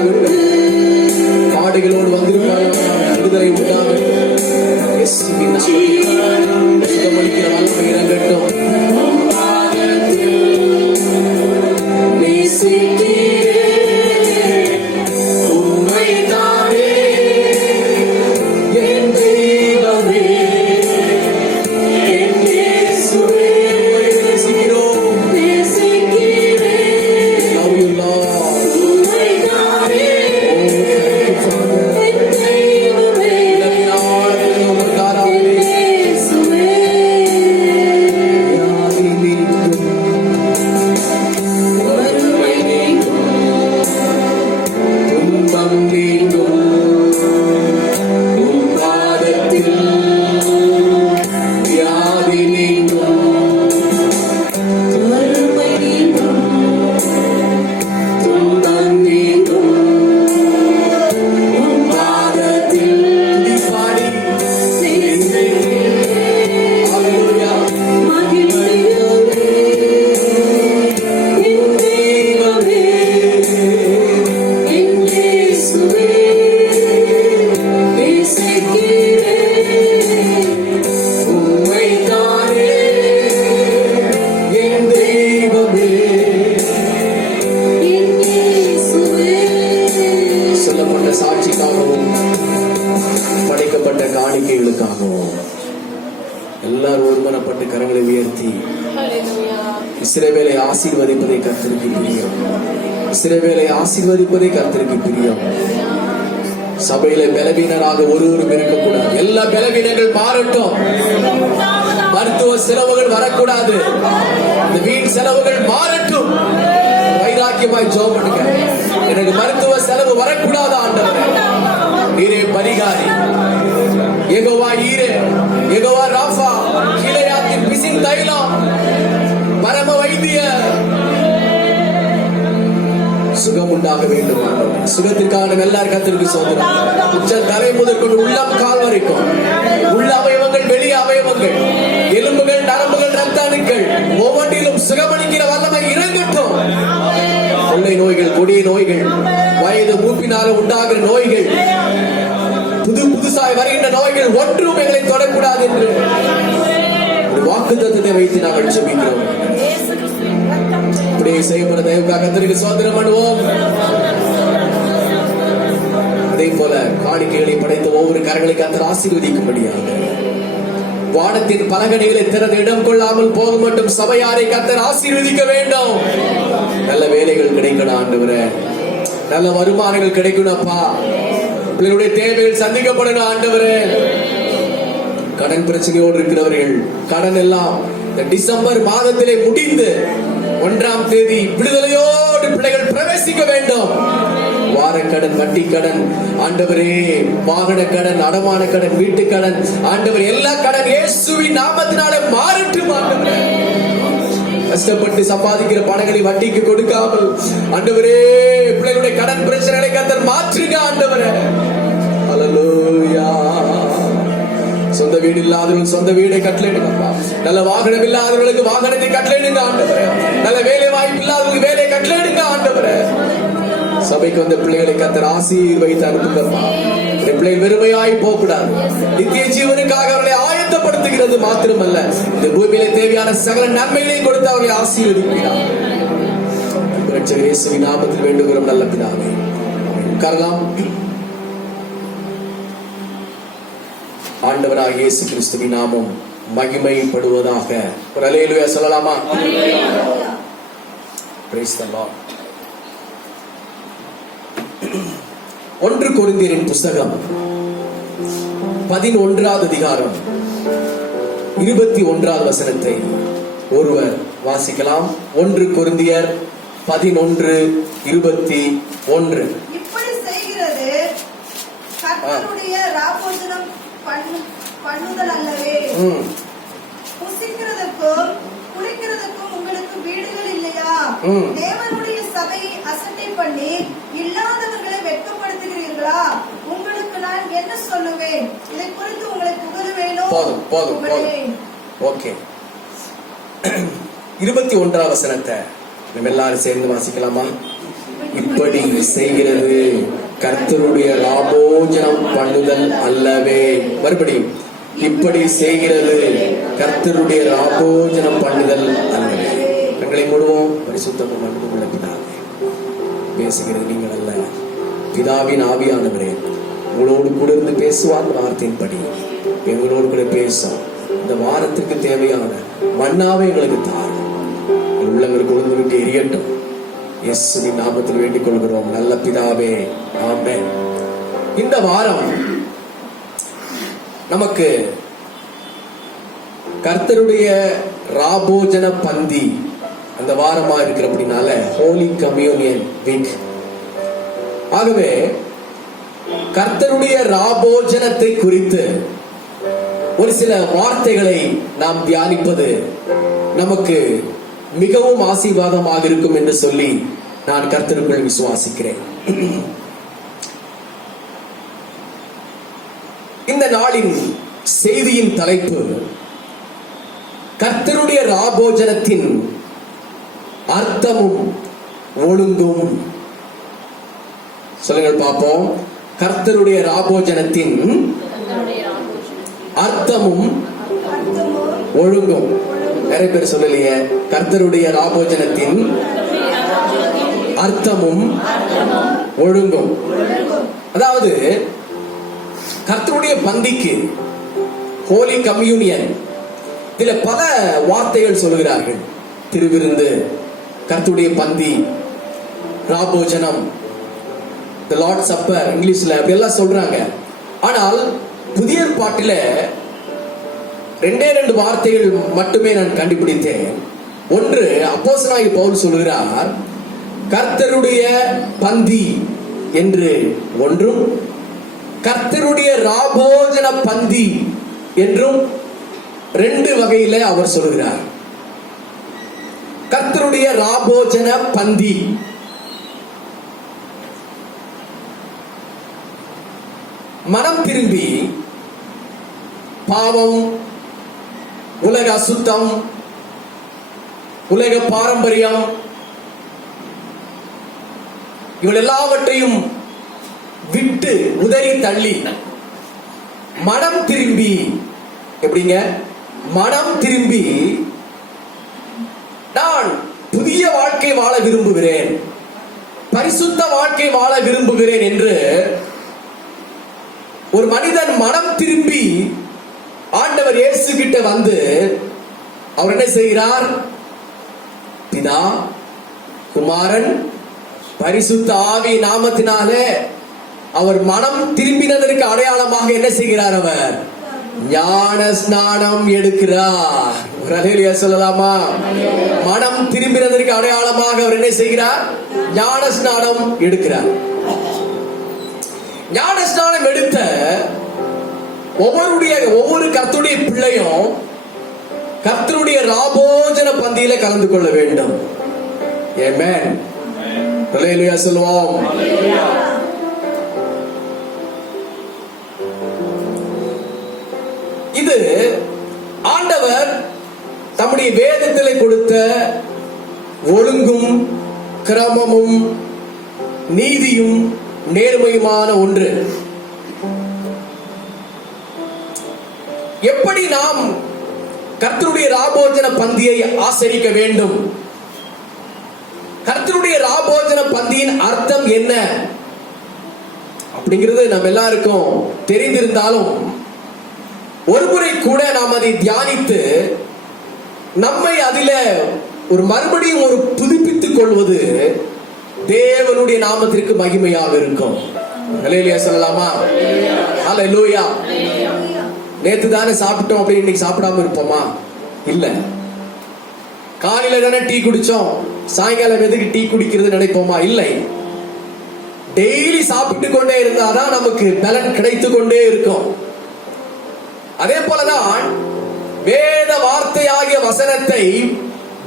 உண்டாகட்டும். பாடுகளோடு வந்திருப்பார்கள் விடுதலை உண்டாகட்டும். இயேசுவின் நாமத்தில் சுகமளிக்கிற வல்லமை இறங்கட்டும். எல்லாரும் ஒருமனப்பட்டு கரங்களை உயர்த்தி இஸ்ரவேலை ஆசீர்வதிப்பதை கர்த்தருக்கு பிரியம். இஸ்ரவேலை ஆசீர்வதிப்பதை கர்த்தருக்கு பிரியம். சபையில பலவீனராக ஒருவரும் இருக்கக்கூடாது. எல்லா பலவீனங்கள் மாறட்டும். மருத்துவ செலவுகள் வரக்கூடாது. இந்த வீண் செலவுகள் மாறட்டும். வைராக்கியமாய் ஜெபம் பண்ணுங்க. எனக்கு மருத்துவ செலவு வரக்கூடாது ஆண்டவரே. நீரே பரிகாரி. யெகோவா ஈரே, யெகோவா ராஃபா, கீலேயாத்தின் பிசின் தைலம், பரம வைத்திய சுகம் உண்டாக வேண்டும். சுகத்திற்கான எல்லாரும் கர்த்தருக்கு சோதரம். உச்ச தலை முதற்கொண்டு உள்ளம் கால் வரைக்கும் உள்ள அவயவங்கள், வெளி அவயவங்கள், எலும்புகள், நரம்புகள், ரத்த அணுக்கள் ஒவ்வொன்றிலும் சுகமளிக்கிற வல்லமை இறங்கட்டும். கொள்ளை நோய்கள், கொடிய நோய்கள், வயது மூப்பினால உண்டாகிற நோய்கள், புதுசாய் வருகின்ற நோய்கள் ஒன்றும் எங்களை தொடக்கூடாது என்று ஒரு வாக்குத்தத்தத்தை வைத்து நாங்கள் ஜெபிக்கிறோம். இப்படியே செய்யப்பட தயவுக்காக கர்த்தருக்கு ஸ்தோத்திரம் பண்ணுவோம். அதே போல காணிக்கைகளை படைத்த ஒவ்வொரு கரங்களை கர்த்தர் ஆசீர்வதிக்கும்படியாக வானத்தின் பலகணிகளை திறந்து இடம் கொள்ளாமல் போக மட்டும் சபையாரை கர்த்தர் ஆசீர்வதிக்க வேண்டும். நல்ல வேலைகள் கிடைக்கணும் ஆண்டவரே. நல்ல வருமானங்கள் கிடைக்கணும்ப்பா. பிள்ளைகளுடைய தேவைகள் சந்திக்கப்படணும் ஆண்டவரே. கடன் பிரச்சனையோடு இருக்கிறவர்கள் கடன் எல்லாம் டிசம்பர் மாதத்திலே முடிந்து 1ஆம் தேதி விடுதலையோடு பிள்ளைகள் பிரவேசிக்க வேண்டும். வாரக்கடன், வட்டி கடன் ஆண்டவரே, வாகன கடன், அடமான கடன், வீட்டு கடன் ஆண்டவர், எல்லா கடன் இயேசுவின் நாமத்தினாலே மாறட்டும் ஆண்டவரே. கஷ்டப்பட்டு சம்பாதிக்கிற பணங்களை வட்டிக்கு கொடுக்காமல் ஆண்டவரே பிள்ளைகளுடைய கடன் பிரச்சனைகளை கர்த்தர் மாற்றுங்க ஆண்டவரே. ஹல்லேலூயா. சொந்த வீடு இல்லாதவர்களுக்கு சொந்த வீடை கட்டளையிடுங்கப்பா. நல்ல வாகனம் இல்லாதவர்களுக்கு வாகனத்தை கட்டளையிடுங்க ஆண்டவரே. நல்ல வேலை வாய்ப்பு இல்லாதவர்களுக்கு வேலை கட்டளையிடுங்க ஆண்டவரே. சபைக்கு வந்த பிள்ளைகளை கர்த்தர் ஆசீர்வதித்து அனுப்புங்கப்பா. பிள்ளைகள் வெறுமையாய் போக கூடாது. நித்திய ஜீவனுக்காக அவர்களை ஆயத்தப்படுத்துகிறது மாத்திரமல்ல, இந்த பூமியில தேவையான சகல நன்மைகளையும் கொடுத்து அவர்களை ஆசீர்வதிக்கிறார். இயேசுவின் நாமத்தில் வேண்டுகிறோம் நல்ல பிதாவே. உட்காரலாம். ஆண்டவராகிய இயேசு கிறிஸ்துவின் நாமம் மகிமைப்படுவதாக. ஒரு அல்லேலூயா சொல்லலாமா? Praise the Lord. 1 கொரிந்தியரின் புஸ்தகம் 11வது அதிகாரம் 21வது வசனத்தை ஒருவர் வாசிக்கலாம். 1 கொரிந்தியர் 11:21. இப்படி செய்கிறது கர்த்தருடைய ராபோஜனம் பண்ணுதல் அல்லவே? புசிக்கிறதுக்கும் குடிக்கிறதுக்கும் உங்களுக்கு வீடுகள் இல்லையா? தேவனுடைய சபையை அசட்டை பண்ணி இல்லாதவர்களை வெட்கப்படுத்துகிறீர்களா? உங்களுக்கு நான் என்ன சொல்லுவேன்? இதை குறித்து உங்களை புகழுவேனோ? போதும். ஓகே. 21வது வசனத்தை நம்ம எல்லாரும் சேர்ந்து வாசிக்கலாமா? இப்படி செய்கிறது கர்த்தருடைய ராபோஜனம் பண்ணுதல் அல்லவே. மறுபடியும், இப்படி செய்கிறது கர்த்தருடைய ராபோஜனம் பண்ணுதல் அல்லவே. எங்களை மூடுவோம். பரிசுத்தமும் அன்பும் உள்ள பிதாவே, பேசுகிறது நீங்கள் அல்ல, பிதாவின் ஆவியானவரே உங்களோடு கூட இருந்து பேசுவார். வார்த்தையின்படி எங்களோடு கூட பேசும். இந்த வாரத்திற்கு தேவையான மன்னாவை எங்களுக்கு தாரும். உள்ளவர்கள் கொழுந்துவிட்டு எரியட்டும். இயேசுவின் நாமத்தில் வேண்டிக் கொள்கிறோம் நல்ல பிதாவே, ஆமென். இந்த வாரம் நமக்கு கர்த்தருடைய ராபோஜன பந்தி அந்த வாரமா இருக்கிறபடினால ஹோலி கம்யூனியன் வீக். ஆகவே கர்த்தருடைய ராபோஜனத்தை குறித்து ஒரு சில வார்த்தைகளை நாம் தியானிப்பது நமக்கு மிகவும் ஆசீர்வாதமாக இருக்கும் என்று சொல்லி நான் கர்த்தருக்குள் விசுவாசிக்கிறேன். இந்த நாளின் செய்தியின் தலைப்பு கர்த்தருடைய ராபோஜனத்தின் அர்த்தமும் ஒழுங்கும். சொல்லுங்கள் பார்ப்போம். கர்த்தருடைய ராபோஜனத்தின் அர்த்தமும் ஒழுங்கும். நிறைய பேர் சொல்லலையே. கர்த்தருடைய ராபோஜனத்தின் அர்த்தமும் ஒழுங்கும். அதாவது கர்த்தருடைய பந்திக்கு, ஹோலி கம்யூனியன், இதுல பல வார்த்தைகள் சொல்லுகிறார்கள். திருவிருந்து, கர்த்தருடைய பந்தி, ராபோஜனம், தி லார்ட்ஸ் சப்பர், இங்கிலீஷ்ல அப்படி எல்லாம் சொல்றாங்க. ஆனால் புதிய ஏற்பாட்டில 2 வார்த்தைகள் மட்டுமே நான் கண்டுபிடித்தேன். ஒன்று, அப்போஸ்தலனாகிய பவுல் சொல்கிறார் கர்த்தருடைய பந்தி என்று ஒன்றும், கர்த்தருடைய ராபோஜன பந்தி என்றும் 2 வகையில அவர் சொல்கிறார். கர்த்தருடைய ராபோஜன பந்தி, மனம் திரும்பி பாவம், உலக அசுத்தம், உலக பாரம்பரியம் இவள் எல்லாவற்றையும் விட்டு உதறி தள்ளி மனம் திரும்பி, எப்படிங்க மனம் திரும்பி நான் புதிய வாழ்க்கை வாழ விரும்புகிறேன், பரிசுத்த வாழ்க்கை வாழ விரும்புகிறேன் என்று ஒரு மனிதன் மனம் திரும்பி ஆண்டவர் இயேசு கிட்ட வந்து அவர் என்ன செய்கிறார்? பிதா, குமாரன், பரிசுத்த ஆவி நாமத்தினாலே அவர் மனம் திரும்பினதற்கு அடையாளமாக என்ன செய்கிறார்? அவர் ஞான ஸ்நானம் எடுக்கிறார். ஹல்லேலூயா சொல்லலாமா? மனம் திரும்பினதற்கு அடையாளமாக அவர் என்ன செய்கிறார்? ஞான ஸ்நானம் எடுக்கிறார். ஞான ஸ்நானம் எடுத்த ஒவ்வொரு கர்த்தருடைய பிள்ளையும் கர்த்தருடைய ராபோஜன பந்தியில கலந்து கொள்ள வேண்டும். ஆமென். ஹல்லேலூயா சொல்லுவோம். இது ஆண்டவர் தம்முடைய வேதத்திலே கொடுத்த ஒழுங்கும் கிரமமும் நீதியும் நேர்மையுமான ஒன்று. எப்படி நாம் கர்த்தருடைய ராபோஜன பந்தியை ஆசரிக்க வேண்டும், கர்த்தருடைய ராபோஜன பந்தியின் அர்த்தம் என்ன அப்படிங்கிறது நம்ம எல்லாருக்கும் தெரிந்திருந்தாலும் ஒரு முறை கூட நாம் அதை தியானித்து நம்மை அதில ஒரு மறுபடியும் ஒரு புதுப்பித்துக் கொள்வது தேவனுடைய நாமத்திற்கு மகிமையாக இருக்கும். ஹல்லேலூயா சொல்லலாமா? ஹல்லேலூயா. நேத்து தானே சாப்பிட்டோம் அப்படி இன்னைக்கு சாப்பிடாம இருப்போமா? இல்ல. காலையில தானே டீ குடிச்சோம், சாயங்காலம் எதுக்கு டீ குடிக்கிறது நினைப்போமா? இல்லை. டெய்லி சாப்பிட்டு கொண்டே இருந்தாதான் நமக்கு பலன் கிடைத்து கொண்டே இருக்கும். அதே போலதான் வேத வார்த்தையாகிய வசனத்தை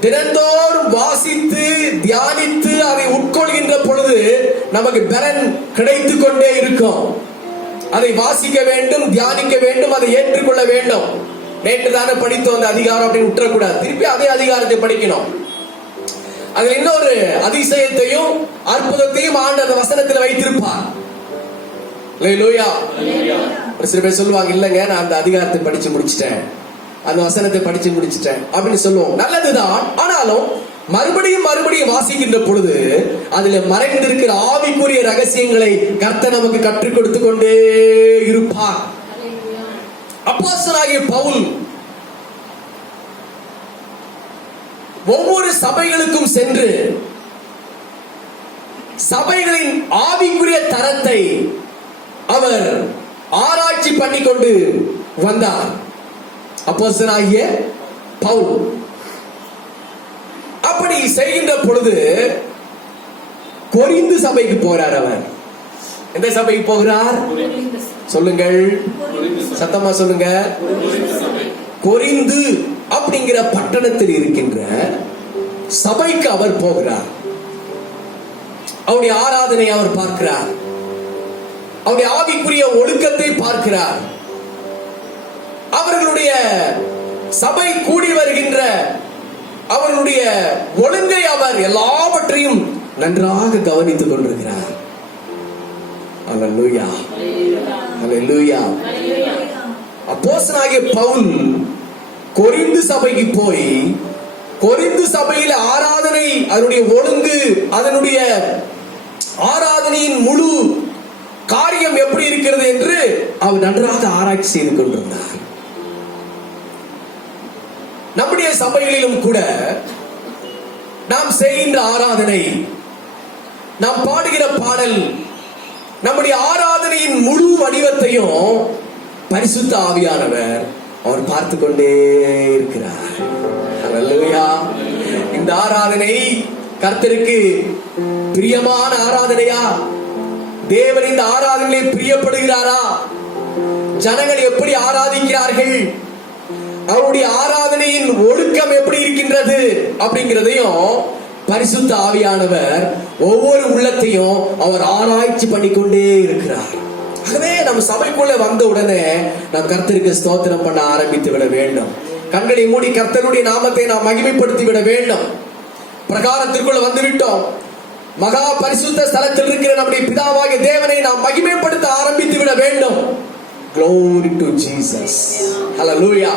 தினந்தோறும் வாசித்து தியானித்து அதை உட்கொள்கின்ற பொழுது நமக்கு பலன் கிடைத்து கொண்டே இருக்கும். அதை வாசிக்க வேண்டும், தியானிக்க வேண்டும், அதை ஏற்றுக்கொள்ள வேண்டும். நேற்று தானே படித்தோம் அந்த அதிகாரம் அப்படின்னு விட்டுறக்கூடாது. திருப்பி அதே அதிகாரத்தை படிக்கணும். அதில் இன்னொரு அதிசயத்தையும் அற்புதத்தையும் ஆண்டவர் வசனத்தில் வைத்திருப்பார். அல்லேலூயா. ஒரு சில பேர் சொல்லுவாங்க, இல்லங்க நான் அந்த அதிகாரத்தை படிச்சு முடிச்சிட்டேன், அந்த வசனத்தை படிச்சு முடிச்சிட்டேன் அப்படின்னு சொல்லுவோம். நல்லதுதான். ஆனாலும் மறுபடியும் வாசிக்கின்ற பொழுது அதில் மறைந்திருக்கிற ஆவிக்குரிய ரகசியங்களை கர்த்தர் நமக்கு கற்றுக் கொடுத்து கொண்டே இருப்பார். அப்போஸ்தலனாகிய பவுல் ஒவ்வொரு சபைகளுக்கும் சென்று சபைகளின் ஆவிக்குரிய தரத்தை அவர் ஆராய்ச்சி பண்ணிக்கொண்டு வந்தார். அப்போஸ்தலனாகிய பவுல் அப்படி செய்கின்ற பொழுது கொரிந்து சபைக்கு போறார். அவர் எந்த சபைக்கு போகிறார்? சொல்லுங்கள், சத்தமா சொல்லுங்க. கொரிந்து அப்படிங்கிற பட்டணத்தில் இருக்கின்ற சபைக்கு அவர் போகிறார். அவருடைய ஆராதனை அவர் பார்க்கிறார். அவருடைய ஆவிக்குரிய ஒழுக்கத்தை பார்க்கிறார். அவர்களுடைய சபை கூடி வருகின்ற அவர்களுடைய ஒழுங்கை அவர் எல்லாவற்றையும் நன்றாக கவனித்துக் கொண்டிருக்கிறார். அல்லேலூயா, அல்லேலூயா. அப்போஸ்தலனாகிய பவுல் கொரிந்து சபைக்கு போய் கொரிந்து சபையில் ஆராதனை, அதனுடைய ஒழுங்கு, அதனுடைய ஆராதனையின் முழு காரியம் எப்படி இருக்கிறது என்று அவர் நன்றாக ஆராய்ச்சி செய்து கொண்டிருந்தார். நம்முடைய சபைகளிலும் கூட நாம் செய்கின்ற ஆராதனை, நாம் பாடுகிற பாடல், நம்முடைய ஆராதனையின் முழு வடிவத்தையும் பரிசுத்த ஆவியானவர் அவர் பார்த்து கொண்டே இருக்கிறார். அல்லேலூயா. இந்த ஆராதனை கர்த்தருக்கு பிரியமான ஆராதனையா? தேவன் இந்த ஆராதனையை பிரியப்படுகிறாரா? ஜனங்கள் எப்படி ஆராதிக்கிறார்கள்? அவருடைய ஆராதனையின் ஒழுக்கம் எப்படி இருக்கின்றது அப்படிங்கிறதையும் பரிசுத்த ஆவியானவர் ஒவ்வொரு உள்ளத்தையும் அவர் ஆராய்ச்சி பண்ணிக்கொண்டே இருக்கிறார். ஆகவே நம்ம சபைக்குள்ள வந்த உடனே நாம் கர்த்தருக்கு ஸ்தோத்திரம் பண்ண ஆரம்பித்து விட வேண்டும். கண்களை மூடி கர்த்தருடைய நாமத்தை நாம் மகிமைப்படுத்தி விட வேண்டும். பிரகாரத்திற்குள்ள வந்து விட்டோம். மகா பரிசுத்த ஸ்தலத்தில் இருக்கிற நம்முடைய பிதாவாகிய தேவனை நாம் மகிமைப்படுத்த ஆரம்பித்து விட வேண்டும். Glory to Jesus. Hallelujah.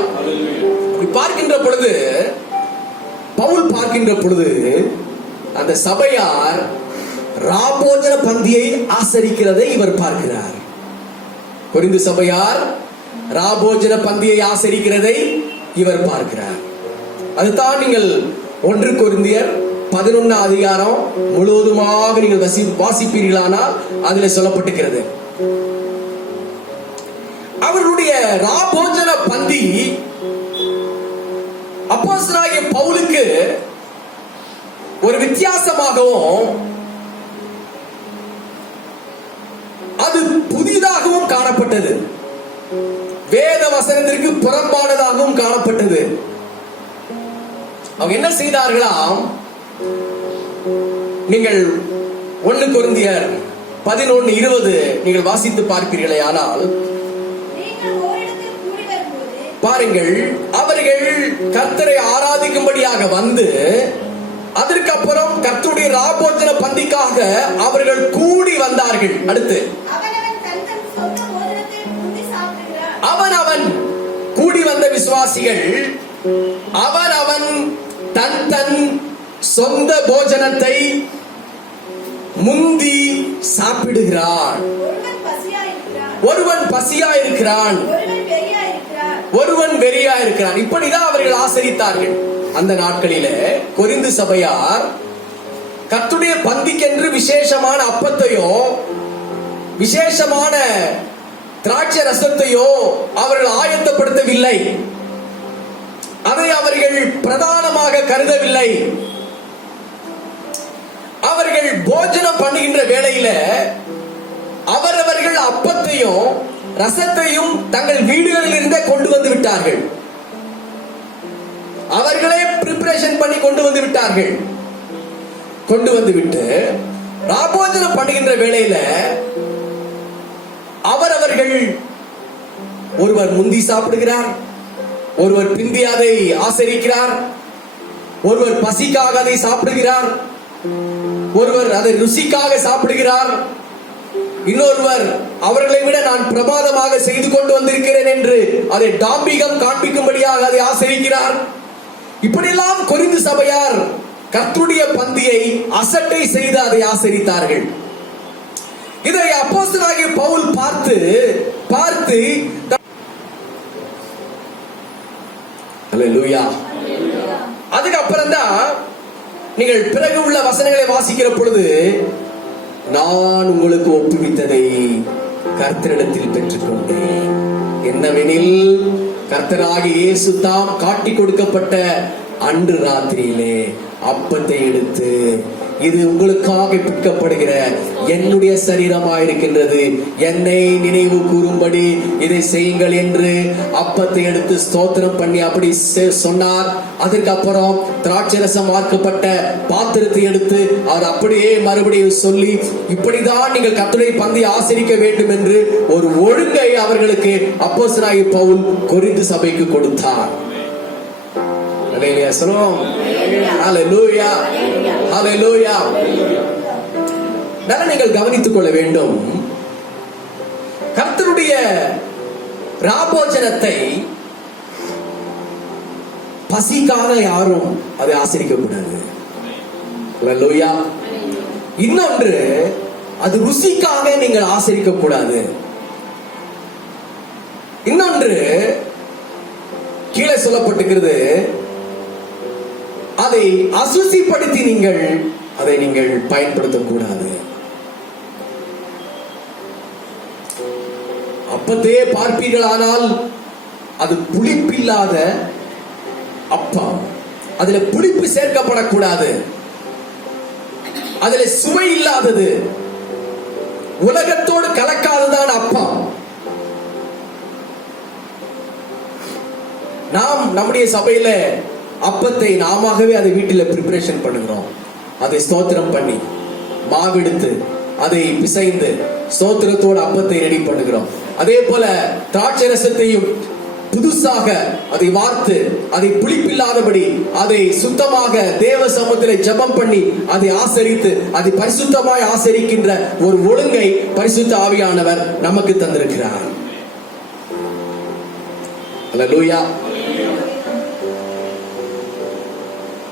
பார்க்கின்ற பொழுது, பவுல் பார்க்கின்ற பொழுது அந்த சபையார் ராபோஜன பந்தியை ஆசரிக்கிறதை இவர் பார்க்கிறார். கொரிந்து சபையார் ராபோஜன பந்தியை ஆசரிக்கிறதை இவர் பார்க்கிறார். அதுதான் நீங்கள் 1 கொரிந்தியர் 11 அதிகாரம் முழுவதுமாக நீங்கள் வாசிப்பீர்களானால் அதில் சொல்லப்பட்டிருக்கிறது. அவர்களுடைய ராபோஜன பந்தி அப்போஸ்தலனாகிய பவுலுக்கு ஒரு வித்தியாசமாகவும் அது புதிதாகவும் காணப்பட்டது. வேத வசனத்திற்கு புறம்பானதாகவும் காணப்பட்டது. அவங்க என்ன செய்தார்களாம்? நீங்கள் 1 கொரிந்தியர் 11:20 நீங்கள் வாசித்து பார்ப்பீர்களே ஆனால் பாருங்கள், அவர்கள் கர்த்தரை ஆராதிக்கும்படியாக வந்து அதற்கு அப்புறம் கர்த்தருடைய ராபோஜன பந்திக்காக அவர்கள் கூடி வந்தார்கள். அடுத்து அவன் கூடி வந்த விசுவாசிகள் அவன் தன் சொந்த போஜனத்தை முந்தி சாப்பிடுகிறான். ஒருவன் பசியா இருக்கிறான், ஒருவன் வெறியா இருக்கிறான். இப்படிதான் அவர்கள் ஆசரித்தார்கள். அந்த நாட்களிலே கொரிந்து சபையார் கர்த்தருடைய பந்திக்கென்று விசேஷமான அப்பத்தையோ விசேஷமான திராட்சை ரசத்தையோ அவர்கள் ஆயத்தப்படுத்தவில்லை. அதை அவர்கள் பிரதானமாக கருதவில்லை. அவர்கள் போஜனம் பண்ணுகின்ற வேளையில அவரவர்கள் அப்பத்தையும் ரசத்தையும் தங்கள் வீடுகளில் இருந்தே கொண்டு வந்து விட்டார்கள். அவர்களே பிரிப்பரேஷன் பண்ணி கொண்டு வந்து விட்டார்கள். கொண்டு வந்து விட்டு ராபோஜனம் பண்ணுகின்ற வேளையில அவரவர்கள் ஒருவர் முந்தி சாப்பிடுகிறார், ஒருவர் பிந்தி அதை ஆசரிக்கிறார், ஒருவர் பசிக்காக அதை சாப்பிடுகிறார், ஒருவர் அதை ருசிக்காக சாப்பிடுகிறார், இன்னொருவர் அவர்களை விட நான் பிரமாதமாக செய்து கொண்டு வந்திருக்கிறேன் என்று அதை டாம்பிகம் காண்பிக்கும்படியாக அதை ஆசரிக்கிறார். இப்படியெல்லாம் கொரிந்து சபையார் கர்த்தருடைய பந்தியை அசட்டை செய்து அதை ஆசரித்தார்கள். இதை அப்போஸ்தலனாகிய பவுல் பார்த்து அல்லேலூயா. அதுக்கு அப்புறம் தான் நீங்கள் பிறகு உள்ள வசனங்களை வாசிக்கிற பொழுது, நான் உங்களுக்கு ஒப்புவித்ததை கர்த்தரிடத்தில் பெற்றுக்கொண்டேன். என்னவெனில், கர்த்தராகிய இயேசு தாம் காட்டி கொடுக்கப்பட்ட அன்று ராத்திரியிலே அப்பத்தை எடுத்து, இது உங்களுக்காக பிற்கப்படுகிற என்னுடைய சரீரமாயிருக்கின்றது, என்னை நினைவு கூறும்படி இதை செய்யுங்கள் என்று அப்பத்தை எடுத்து ஸ்தோத்திரம் பண்ணி அப்படி சொன்னார். அதற்கு அப்புறம் திராட்சரசம் வார்க்கப்பட்ட பாத்திரத்தை எடுத்து அவர் அப்படியே மறுபடியும் சொல்லி, இப்படிதான் நீங்கள் கர்த்தருடைய பந்தியை ஆசரிக்க வேண்டும் என்று ஒரு ஒழுங்கை அவர்களுக்கு அப்போஸ்தலனாகிய பவுல் கொரிந்து சபைக்கு கொடுத்தார். நீங்கள் கவனித்துக் கொள்ள வேண்டும், கர்த்தருடைய ராபோஜனத்தை பசிக்காக யாரும் அதை ஆசரிக்க கூடாது. இன்னொன்று, அது ருசிக்காக நீங்கள் ஆசரிக்க கூடாது. இன்னொன்று கீழே சொல்லப்பட்டிருக்கிறது, அதை அசுசிப்படுத்தி நீங்கள் பயன்படுத்தக்கூடாது. அப்பத்தையே பார்ப்பீர்களானால் அது புளிப்பில்லாத அப்பம், அதுல புளிப்பு சேர்க்கப்படக்கூடாது, அதுல சுவை இல்லாதது, உலகத்தோடு கலக்காததான் அப்பம். நாம் நம்முடைய சபையில அப்பத்தை நாமவே அதை வீட்டில் பிரிப்பரேஷன் பண்ணுகிறோம். அதை ஸ்தோத்திரம் பண்ணி மாவெடுத்து அதை பிசைந்து ஸ்தோத்திரத்தோடு அப்பத்தை ரெடி பண்ணுகிறோம். அதே போல திராட்சை ரசத்தையும் புதுசாக அதை வார்த்து அதை புளிப்பில்லாதபடி அதை சுத்தமாக தேவ சமூகத்திலே ஜெபம் பண்ணி அதை ஆசரித்து அதை பரிசுத்தமாய் ஆசரிக்கின்ற ஒரு ஒழுங்கை பரிசுத்த ஆவியானவர் நமக்கு தந்திருக்கிறார். அல்லேலூயா.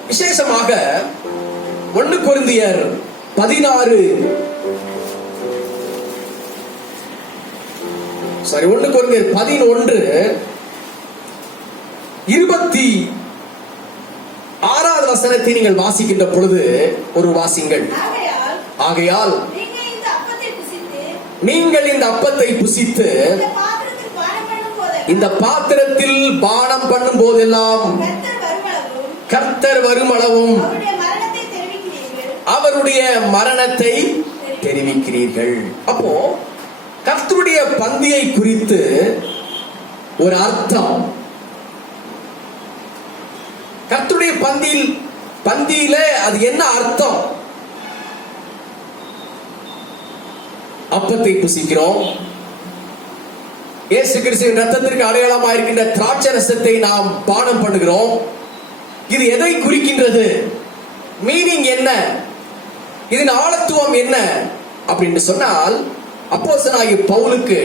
விசேஷமாக 1 கொரிந்தியர் 11 26வது வசனத்தை நீங்கள் வாசிக்கின்ற பொழுது ஒரு வாசிங்கள். ஆகையால் நீங்கள் இந்த அப்பத்தை புசித்து இந்த பாத்திரத்தில் பானம் பண்ணும் போதெல்லாம் கர்த்தர் வருமளவும் அவருடைய மரணத்தை தெரிவிக்கிறீர்கள். அப்போ கர்த்தருடைய பந்தியை குறித்து ஒரு அர்த்தம், கர்த்தருடைய பந்தியில அது என்ன அர்த்தம்? அப்பத்தை புசிக்கிறோம், இயேசு கிறிஸ்துவின் ரத்தத்திற்கு அடையாளமாக இருக்கின்ற திராட்சை ரசத்தை நாம் பானம் பண்ணுகிறோம். இது எதை குறிக்கின்றது? மீனிங் என்ன? இதன் ஆழத்துவம் என்ன அப்படின்னு சொன்னால், அப்போஸ்தலனாகிய பவுலுக்கு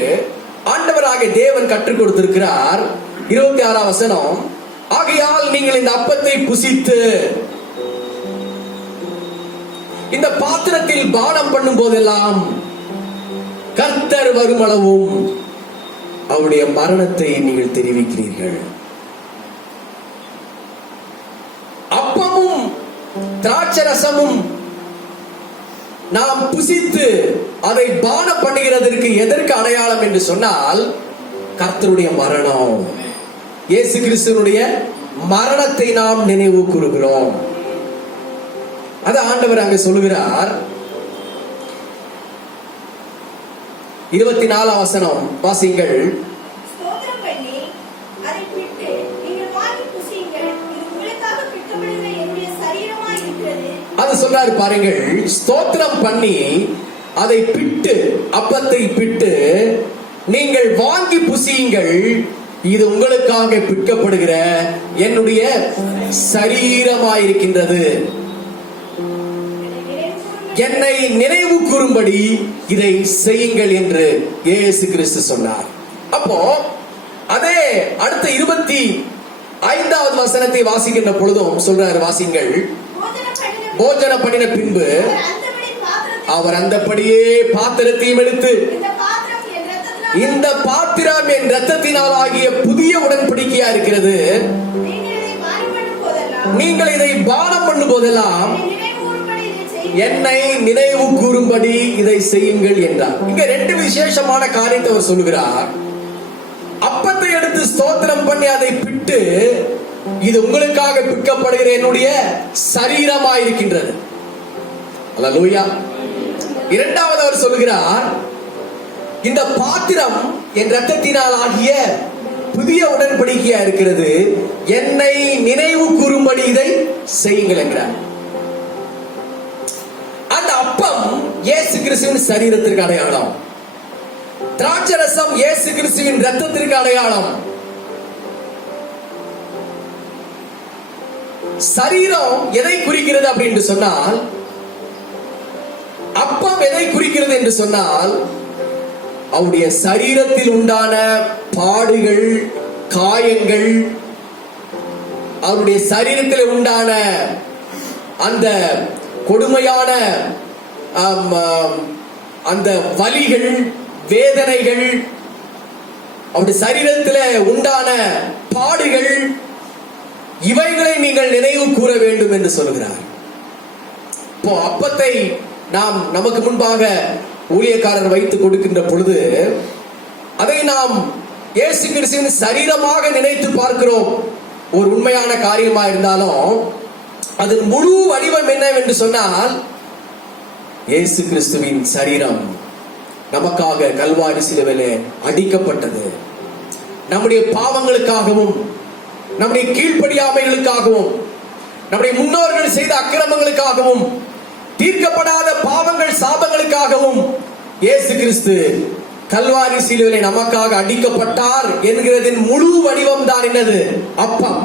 ஆண்டவராகிய தேவன் கற்றுக் கொடுத்திருக்கிறார். 26ஆம் வசனம், ஆகையால் நீங்கள் இந்த அப்பத்தை புசித்து இந்த பாத்திரத்தில் பானம் பண்ணும் போதெல்லாம் கர்த்தர் வருமளவும் அவருடைய மரணத்தை நீங்கள் தெரிவிக்கிறீர்கள். அப்பமும் திராட்சரசமும் நாம் புசித்து அதை பானம் பண்ணுகிறதற்கு எதற்கு அடையாளம் என்று சொன்னால், கர்த்தருடைய மரணம், இயேசு கிறிஸ்துவினுடைய மரணத்தை நாம் நினைவு கூறுகிறோம். அது ஆண்டவர் அங்க சொல்லுகிறார். 24ஆம் வசனம் வாசிங்கள். அது சொல்றாரு பாருங்கள், ஸ்தோத்திரம் பண்ணி அதை பிட்டு, அப்பத்தை பிட்டு நீங்கள் வாங்கி புசியுங்கள், இது உங்களுக்காக பிற்கப்படுகிற என்னுடைய சரீரமாயிருக்கின்றது. என்னை நினைவு கூறும்படி இதை செய்யுங்கள் என்று இயேசு கிறிஸ்து சொன்னார். அப்போ அதே அடுத்த 25வது வசனத்தை வாசிக்கின்ற பொழுதும் சொல்றாரு, வாசிங்கள். போஜன பண்ணின பின்பு அவர் அந்தபடியே பாத்திரத்தையும் எடுத்து, இந்த பாத்திரம் என் இரத்தத்தினால் ஆகிய புதிய உடன்படிக்கையா இருக்கிறது, நீங்கள் இதை பானம் பண்ணும் போதெல்லாம் என்னை நினைவு கூறும்படி இதை செய்யுங்கள் என்றார். இங்க 2 விசேஷமான காரியத்தை அவர் சொல்லுகிறார். அப்பத்தை எடுத்து ஸ்தோத்திரம் பண்ணி அதை பிட்டு, இது உங்களுக்காக பிற்கப்படுகிற என்னுடைய சரீரமாயிருக்கின்றது. அல்லேலூயா. இரண்டாவது அவர் சொல்லுகிறார், இந்த பாத்திரம் என் இரத்தத்தினால் ஆகிய புதிய உடன்படிக்கையா இருக்கிறது, என்னை நினைவு கூறும்படி இதை செய்யுங்கள் என்கிறார். அந்த அப்பம் இயேசு கிறிஸ்துவின் சரீரத்திற்கு அடையாளம், திராட்சரசம் இயேசு கிறிஸ்துவின் இரத்தத்திற்கு அடையாளம். சரீரம் எதை குறிக்கிறது அப்படின்னு சொன்னால், அப்பம் எதை குறிக்கிறது என்று சொன்னால், அவருடைய சரீரத்தில் உண்டான பாடுகள், காயங்கள், அவருடைய சரீரத்தில் உண்டான அந்த கொடுமையான அந்த வலிகள், வேதனைகள், அவருடைய சரீரத்தில் உண்டான பாடுகள், இவைகளை நீங்கள் நினைவு கூற வேண்டும் என்று சொல்கிறார். இப்போ அப்பத்தை நாம் நமக்கு முன்பாக ஊழியக்காரர் வைத்து கொடுக்கின்ற பொழுது அதை நாம் இயேசு கிறிஸ்துவின் சரீரமாக நினைத்து பார்க்கிறோம். ஒரு உண்மையான காரியமா இருந்தாலும் அதன் முழு வடிவம் என்னவென்று சொன்னால், இயேசு கிறிஸ்துவின் சரீரம் நமக்காக கல்வாரி சிலுவையிலே அடிக்கப்பட்டது. நம்முடைய பாவங்களுக்காகவும், நம்முடைய கீழ்ப்படியாமைகளுக்காகவும், நம்முடைய முன்னோர்கள் செய்த அக்கிரமங்களுக்காகவும், தீர்க்கப்படாத பாவங்கள் சாபங்களுக்காகவும் இயேசு கிறிஸ்து கல்வாரி சிலுவையிலே நமக்காக அடிக்கப்பட்டார் என்கிறதின் முழு வடிவம் தான் என்னது? அப்பம்.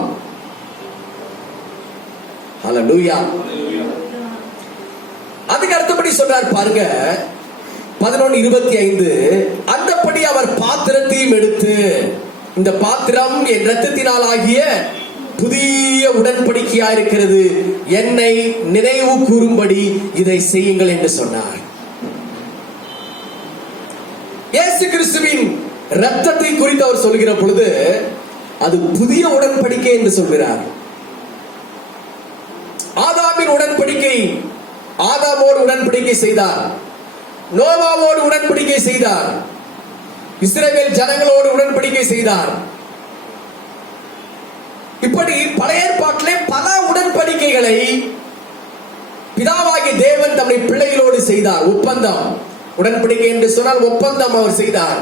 ஹல்லேலூயா. அதுக்கு அடுத்தபடி சொல்றார் பாருங்க, 11:25, அந்தபடி அவர் பாத்திரத்தையும் எடுத்து, இந்த பாத்திரம் என் இரத்தத்தினால் ஆகிய புதிய உடன்படிக்கையா இருக்கிறது, என்னை நினைவு கூறும்படி இதை செய்யுங்கள் என்று சொன்னார். இயேசு கிறிஸ்துவின் இரத்தத்தை குறித்து அவர் சொல்கிற பொழுது அது புதிய உடன்படிக்கை என்று சொல்கிறார். ஆதாமின் உடன்படிக்கை, ஆதாமோடு உடன்படிக்கை செய்தார், நோவாவோடு உடன்படிக்கை செய்தார், இஸ்ரவேல் ஜனங்களோடு உடன்படிக்கை செய்தார். இப்படி பழைய ஏற்பாட்டிலே பல உடன்படிக்கைகளை பிதாவாகிய தேவன் தம்முடைய பிள்ளைகளோடு செய்தார். ஒப்பந்தம், உடன்படிக்கை என்று சொன்னால் ஒப்பந்தம் அவர் செய்தார்.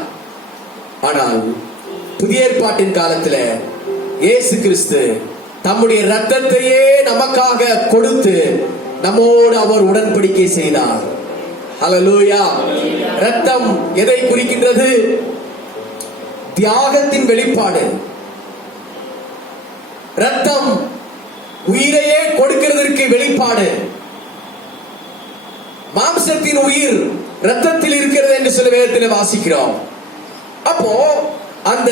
ஆனால் புதிய ஏற்பாட்டின் காலத்தில் இயேசு கிறிஸ்து தம்முடைய இரத்தத்தையே நமக்காக கொடுத்து நம்மோடு அவர் உடன்படிக்கை செய்தார். ஹல்லேலூயா. இரத்தம் எதை குறிக்கின்றது? தியாகத்தின் வெளிப்பாடு. இரத்தம் உயிரையே கொடுக்கிறதற்கு வெளிப்பாடு. மாம்சத்தின் உயிர் இரத்தத்தில் இருக்கிறது என்று சில வேதத்தில் வாசிக்கிறோம். அப்போ அந்த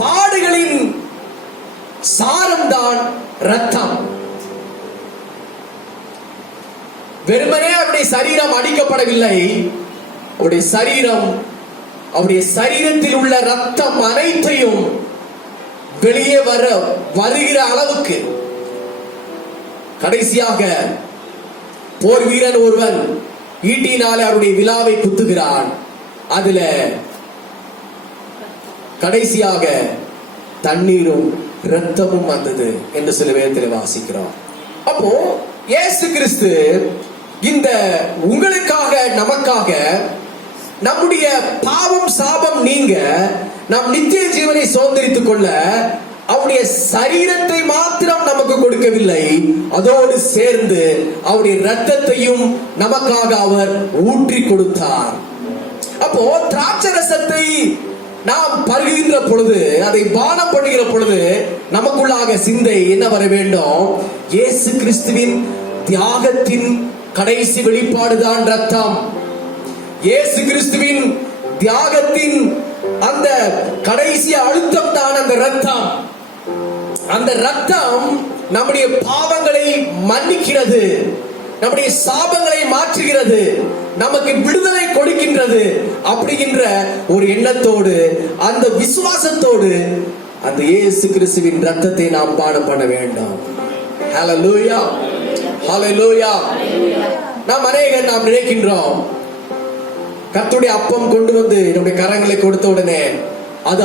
பாடுகளின் சாரம் தான் இரத்தம். வெறுமனே அவருடைய சரீரம் அடிக்கப்படவில்லை, அவருடைய சரீரம், அவருடைய சரீரத்தில் உள்ள இரத்தம் அனைத்தையும் வெளியே வருகிற அளவுக்கு. கடைசியாக போர் வீரன் ஒருவன் ஈட்டினாலே அவருடைய விலாவை குத்துகிறான். அதுல கடைசியாக தண்ணீரும் இரத்தமும் வந்தது என்று சில வேதத்தில் வாசிக்கிறோம். அப்போ இயேசு கிறிஸ்து இந்த உங்களுக்காக, நமக்காக, நம்முடைய பாவம் சாபம் நீங்க, நாம் நித்திய ஜீவனை சுதந்தரித்துக் கொள்ள அவருடைய சரீரத்தை மாத்திரம் நமக்கு கொடுக்கவில்லை, அதோடு சேர்ந்து அவருடைய இரத்தத்தையும் நமக்காக அவர் ஊற்றி கொடுத்தார். அப்போ திராட்சரசத்தை நாம் பருகுகின்ற பொழுது, அதை பானம் பண்ணுகிற பொழுது நமக்குள்ளாக சிந்தை என்ன வர வேண்டும்? இயேசு கிறிஸ்துவின் தியாகத்தின் கடைசி வெளிப்பாடுதான் ரத்தம். இயேசு கிறிஸ்துவின் தியாகத்தின் அந்த கடைசி அழுத்தம் தான் அந்த ரத்தம். அந்த ரத்தம் நம்முடைய பாவங்களை மன்னிக்கிறது, நம்முடைய சாபங்களை மாற்றுகிறது, நமக்கு விடுதலை கொடுக்கின்றது. அப்படிங்கிற ஒரு எண்ணத்தோடு, அந்த விசுவாசத்தோடு அந்த இயேசு கிறிஸ்துவின் ரத்தத்தை நாம் பானம் பண்ண வேண்டும். ஹல்லேலூயா, ஹல்லேலூயா. நாம் அநேகர் நாம் நினைக்கின்றோம், கர்த்தருடைய அப்பம் கொண்டு வந்து நம்முடைய கரங்களை கொடுத்த உடனே அது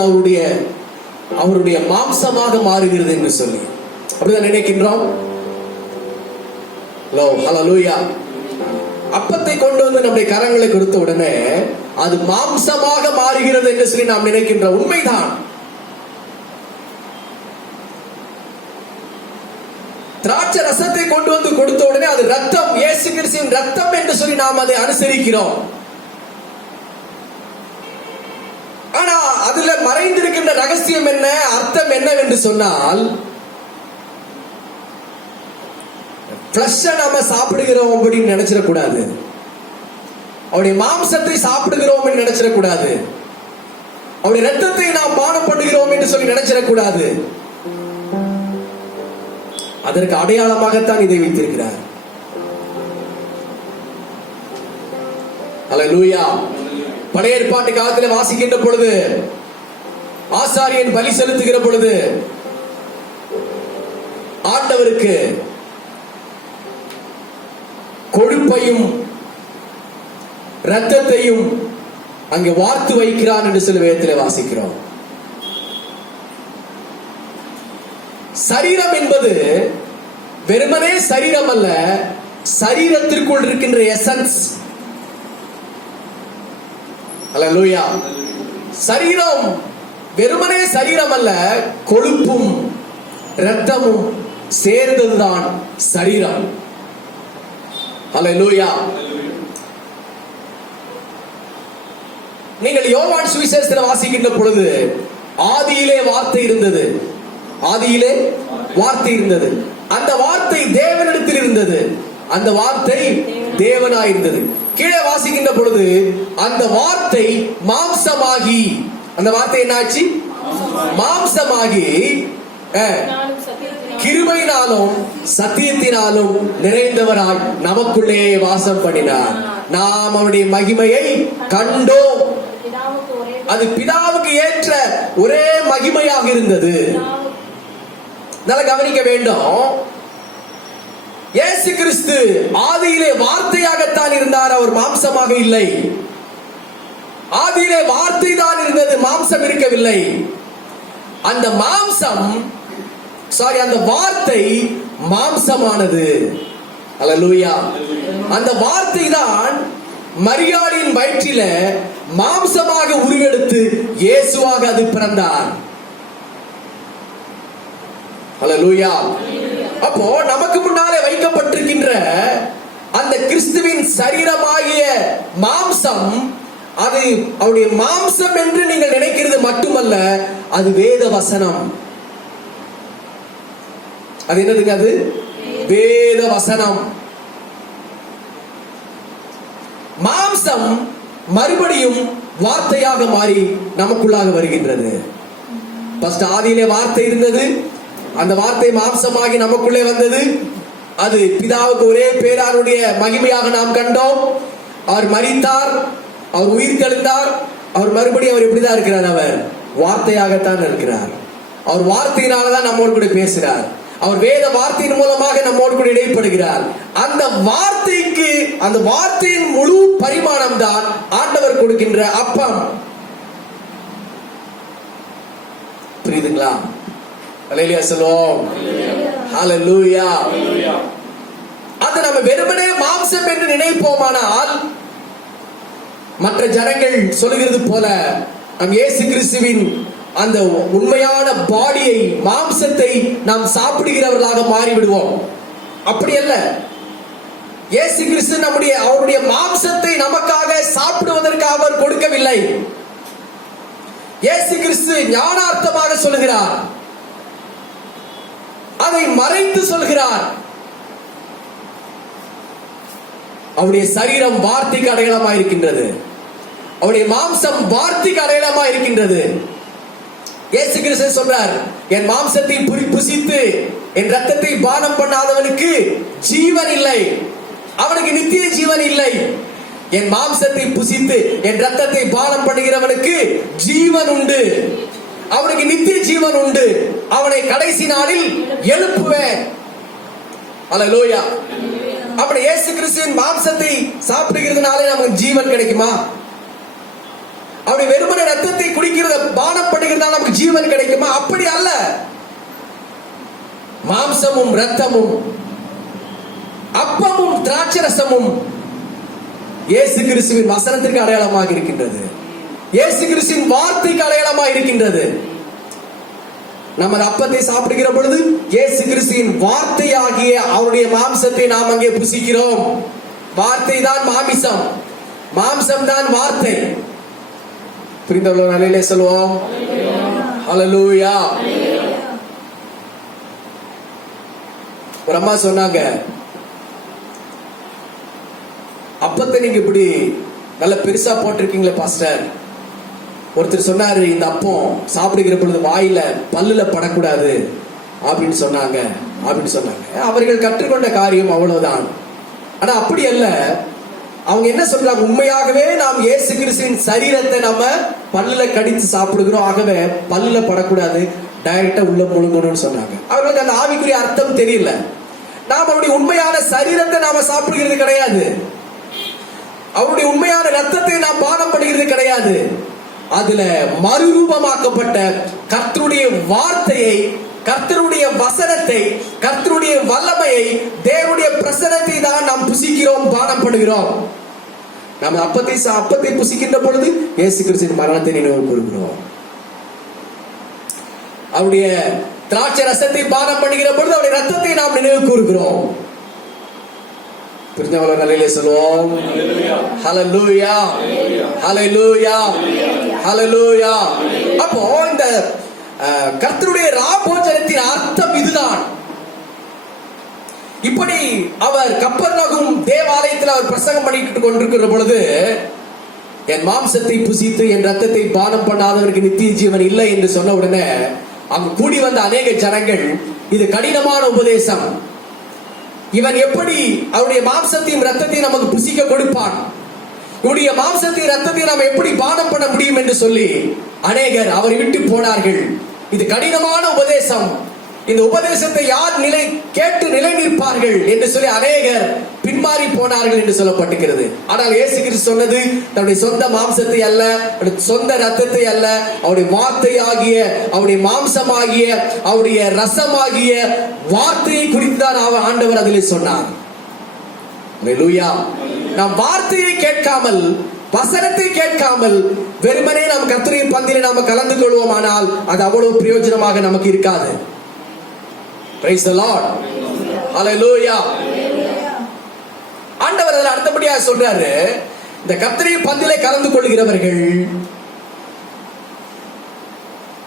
அவருடைய மாம்சமாக மாறுகிறது என்று சொல்லி அப்படிதான் நினைக்கின்றோம். ஹல்லேலூயா. அப்பத்தை கொண்டு வந்து நம்முடைய கரங்களை கொடுத்த உடனே அது மாம்சமாக மாறுகிறது என்று சொல்லி நாம் நினைக்கின்றோம். உண்மைதான். திராட்சை ரசத்தை கொண்டு வந்து கொடுத்த உடனே அது ரத்தம், இயேசு கிறிஸ்துவின் ரத்தம் என்று சொல்லி நாம் அதை அனுசரிக்கிறோம். ஆனா அதுல மறைந்திருக்கின்ற ரகசியம் என்ன, அர்த்தம் என்னவென்று சொன்னால், ஃப்ளஷை நாம சாப்பிடுகிறோம் அப்படின்னு நினைச்சிடக்கூடாது, அவருடைய மாம்சத்தை சாப்பிடுகிறோம் என்று நினைச்சிடக்கூடாது, அவருடைய ரத்தத்தை நாம் பானம் பண்ணுகிறோம் என்று சொல்லி நினைச்சிடக்கூடாது. அதற்கு அடையாளமாகத்தான் இதை வைத்திருக்கிறார். ஹல்லேலூயா. பழைய ஏற்பாட்டு காலத்தில் வாசிக்கின்ற பொழுது, ஆசாரியன் பலி செலுத்துகிற பொழுது ஆண்டவருக்கு கொழுப்பையும் இரத்தத்தையும் அங்கே வார்த்து வைக்கிறான் என்று சில வேதத்தில் வாசிக்கிறோம். சரீரம் என்பது வெறுமனே சரீரம் அல்ல, சரீரத்திற்குள் இருக்கின்ற எசன்ஸ். ஹல்லேலூயா. சரீரம் வெறுமனே சரீரம் அல்ல, கொழுப்பும் இரத்தமும் சேர்ந்ததுதான் சரீரம். ஹல்லேலூயா. நீங்கள் யோவான் சுவிசேஷத்தில் வாசிக்கின்ற பொழுது, ஆதியிலே வார்த்தை இருந்தது, ஆதியிலே வார்த்தை இருந்தது, அந்த வார்த்தை தேவனிடத்தில் இருந்தது, அந்த வார்த்தை தேவனாயிருந்தது. கீழே வாசிக்கின்ற பொழுது, அந்த வார்த்தை மாம்சமாகி, அந்த வார்த்தை என்னாச்சு? மாம்சமாகி கிருபையினாலும் சத்தியத்தினாலும் நிறைந்தவராய் நமக்குள்ளே வாசம் பண்ணினார். நாம் அவருடைய மகிமையை கண்டோம். அது பிதாவுக்கு ஏற்ற ஒரே மகிமையாக இருந்தது. நல்லா கவனிக்க வேண்டும். இயேசு கிறிஸ்து ஆதியிலே வார்த்தையாகத்தான் இருந்தார், அவர் மாம்சமாக இல்லை. ஆதியிலே வார்த்தை தான் இருந்தது, மாம்சம் இருக்கவில்லை. அந்த அந்த வார்த்தை மாம்சமானது. ஹல்லேலூயா. அந்த வார்த்தை தான் மரியாளின் வயிற்றில மாம்சமாக உருவெடுத்து இயேசுவாக அது பிறந்தார். ஹல்லேலூயா. அப்போ நமக்கு முன்னாலே வைக்கப்பட்டிருக்கின்ற அந்த கிறிஸ்துவின் சரீரமாகிய மாம்சம், அது அவருடைய மாம்சம் என்று நீங்கள் நினைக்கிறது மட்டுமல்ல, அது வேத வசனம். அது என்னதுங்க? அது வேத வசனம். மாம்சம் மறுபடியும் வார்த்தையாக மாறி நமக்குள்ளாக வருகின்றது. ஃபர்ஸ்ட் ஆதியிலே வார்த்தை இருந்தது, அந்த வார்த்தை மாம்சமாகி நமக்குள்ளே வந்தது. அது பிதாவுக்கு ஒரே பேராருடைய மகிமையாக நாம் கண்டோம். அவர் மரித்தார், அவர் உயிர் தெழுந்தார், அவர் மறுபடியும் அவர் எப்படிதான் இருக்கிறார்? அவர் வார்த்தையாகத்தான் இருக்கிறார். அவர் வார்த்தையினாலதான் நம்மோடு கூட பேசுகிறார். அவர் வேத வார்த்தையின் மூலமாக நம்மோடு கூட இடைப்படுகிறார். அந்த வார்த்தைக்கு, அந்த வார்த்தையின் முழு பரிமாணம் தான் ஆண்டவர் கொடுக்கின்ற அப்பம். புரியுதுங்களா? அல்லேலூயா சொல்லுவோம். ஹல்லேலூயா. அது நம்ம வெறுமனே மாம்சம் என்று நினைப்போமானால், மற்ற ஜனங்கள் சொல்லுகிறது போல நம் இயேசு கிறிஸ்துவின் அந்த உண்மையான பாடியை, மாம்சத்தை நாம் சாப்பிடுகிறவர்களாக மாறிவிடுவோம். அப்படி அல்ல. இயேசு கிறிஸ்து அவருடைய மாம்சத்தை நமக்காக சாப்பிடுவதற்காக அவர் கொடுக்கவில்லை. இயேசு கிறிஸ்து ஞானார்த்தமாக சொல்லுகிறார், அதை மறைத்து சொல்கிறார். அவருடைய சரீரம் வார்த்தைக்கு அடையாளமாக இருக்கின்றது, அவருடைய மாம்சம் வார்த்தைக்கு அடையாளமாக இருக்கின்றது. இயேசு கிறிஸ்து சொல்றார், என் மாம்சத்தை புசித்து என் ரத்தத்தை பானம் பண்ணாதவனுக்கு ஜீவன் இல்லை, அவனுக்கு நித்திய ஜீவன் இல்லை. என் மாம்சத்தை புசித்து என் ரத்தத்தை பானம் பண்ணுகிறவனுக்கு ஜீவன் உண்டு, அவனுக்கு நித்திய ஜீவன் உண்டு, அவனை கடைசி நாளில் எழுப்புவேன். அல்லேலூயா. அப்படி இயேசு கிறிஸ்துவின் மாம்சத்தை சாப்பிடுகிறதுனாலே நமக்கு ஜீவன் கிடைக்குமா? அப்படி வெறுமனே ரத்தத்தை குடிக்கிறத பானம் பண்ணுகிறதால நமக்கு ஜீவன் கிடைக்குமா? அப்படி அல்ல. மாம்சமும் ரத்தமும் அப்பமும் திராட்சரசமும் இயேசு கிறிஸ்துவின் வசனத்திற்கு அடையாளமாக இருக்கின்றது, இயேசு கிறிஸ்துவின் வார்த்தைக்கு அடையாளமாக இருக்கின்றது. நம்ம அப்பத்தை சாப்பிடுகிற பொழுது இயேசு கிறிஸ்துவின் வார்த்தையாகிய அவருடைய மாம்சத்தை நாம் அங்கே புசிக்கிறோம். வார்த்தை தான் மாமிசம், மாம்சம் தான் வார்த்தை. புரிந்தவர்களோ நல்ல சொல்லுவோம். ஹல்லேலூயா. ஒரு அம்மா சொன்னாங்க, அப்பத்தை நீங்க இப்படி நல்ல பெருசா போட்டிருக்கீங்களே பாஸ்டர். ஒருத்தர் சொன்னாரு, இந்த அப்பம் சாப்பிடுகிற பொழுது வாயில பல்லுல படக்கூடாது அப்படின்னு சொன்னாங்க. அவர்கள் கற்றுக்கொண்ட காரியம் அவ்வளவுதான். ஆனா அப்படி அல்ல. அவங்க என்ன சொல்றாங்க, உண்மையாகவே நாம் இயேசு கிறிஸ்துவின் சரீரத்தை நம்ம பல்லுல கடித்து சாப்பிடுகிறோம், ஆகவே பல்லுல படக்கூடாது, டைரக்டா உள்ள முழுங்கணும்னு சொன்னாங்க. அவர்களுக்கு அந்த ஆவிக்குரிய அர்த்தம் தெரியல. நாம் அவருடைய உண்மையான சரீரத்தை நாம சாப்பிடுகிறது கிடையாது, அவருடைய உண்மையான ரத்தத்தை நாம் பானம் பண்ணுகிறது கிடையாது. அதுல மறுரூபமாக்கப்பட்ட கர்த்தருடைய வார்த்தையை, கர்த்தருடைய வசனத்தை, கர்த்தருடைய வல்லமையை, தேவனுடைய பிரசன்னத்தை தான் நாம் புசிக்கிறோம், பானம் பண்ணுகிறோம். நாம் அப்பத்தை புசிக்கின்ற பொழுது இயேசு கிறிஸ்துவின் மரணத்தை நினைவு கூறுகிறோம். அவருடைய திராட்சை ரசத்தை பானம் பண்ணுகிற பொழுது அவருடைய ரத்தத்தை நாம் நினைவு கூறுகிறோம். புரிஞ்சவங்கள நல்ல சொல்லுவோம். ஹல்லேலூயா, ஹல்லேலூயா, ஹல்லேலூயா. அப்போ இந்த கர்த்தருடைய ராபோஜனத்தின் அர்த்தம் இதுதான். இப்படி அவர் கப்பர்நகும் தேவாலயத்தில் அவர் பிரசங்கம் பண்ணிட்டு கொண்டிருக்கிற பொழுது, என் மாம்சத்தை புசித்து என் ரத்தத்தை பானம் பண்ணாதவருக்கு நித்திய ஜீவன் இல்லை என்று சொன்ன உடனே அங்கு கூடி வந்த அநேக ஜனங்கள், இது கடினமான உபதேசம், இவன் எப்படி அவருடைய மாம்சத்தையும் ரத்தத்தையும் நமக்கு புசிக்க கொடுப்பான், இவருடைய மாம்சத்தையும் ரத்தத்தையும் நாம் எப்படி பானம் பண்ண முடியும் என்று சொல்லி அநேகர் அவரை விட்டு போனார்கள். இது கடினமான உபதேசம், இந்த உபதேசத்தை யார் கேட்டு நிலை நிற்பார்கள் என்று சொல்லி அநேகர் பின்மாறி போனார்கள் என்று சொல்லப்பட்டிருக்கிறது. ஆனால் இயேசு கிறிஸ்து சொன்னது தன்னுடைய சொந்த மாம்சத்தை அல்ல, சொந்த ரத்தத்தை அல்ல, அவருடைய வார்த்தையாகிய, அவருடைய மாம்சமாகிய, அவருடைய ரசமாகிய வார்த்தையை குறித்துதான் ஆண்டவர் அதிலே சொன்னார். ஹல்லேலூயா. நாம் வார்த்தையை கேட்காமல், வசனத்தை கேட்காமல் வெறுமனே நாம் கர்த்தருடைய பந்தியிலே நாம் கலந்து கொள்வோமானால் அது அவ்வளவு பிரயோஜனமாக நமக்கு இருக்காது. Praise the Lord. Hallelujah. ஆண்டவர் அதில் அடுத்தபடியாக சொல்றாரு, இந்த கர்த்தருடைய பந்தியிலே கலந்து கொள்கிறவர்கள்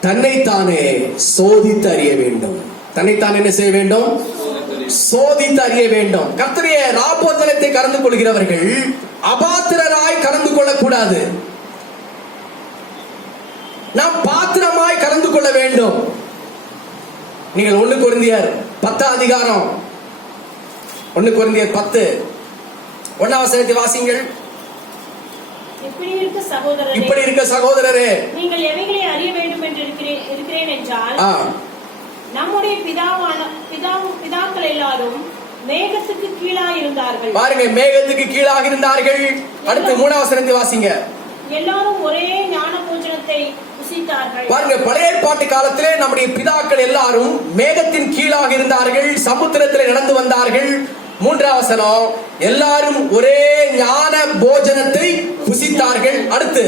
தன்னைத்தானே சோதித்து அறிய வேண்டும். தன்னைத்தான் என்ன செய்ய வேண்டும்? சோதித்து அறிய வேண்டும். கர்த்தருடைய ராபோஜனத்தை கலந்து கொள்கிறவர்கள் அபாத்திரராய் கலந்து கொள்ளக்கூடாது, நாம் பாத்திரமாய் கலந்து கொள்ள வேண்டும். நீங்கள் 1 கொரிந்தியர் 10 அதிகாரம் 1 கொரிந்தியர் 10 1 வசனத்தை வாசிங்கள். இப்படி இருக்க சகோதரரே, நீங்கள் எவைகளை அறிய வேண்டும் என்று இருக்கிறேன் என்றால், நம்முடைய பிதாக்கள் எல்லாரும் மேகத்துக்கு கீழாக இருந்தார்கள். பாருங்க, மேகத்துக்கு கீழாக இருந்தார்கள். அடுத்து 3 வசனத்தை வாசிங்க. எல்லாரும் ஒரே ஞான போஜனத்தை புசித்தார்கள். பாருங்க, பழைய ஏற்பாட்டு காலத்திலே நம்முடைய பிதாக்கள் எல்லாரும் மேகத்தின் கீழாக இருந்தார்கள், சமுத்திரத்திலே நடந்து வந்தார்கள். 3 வசனம், எல்லாரும் ஒரே ஞான போஜனத்தை புசித்தார்கள். அடுத்து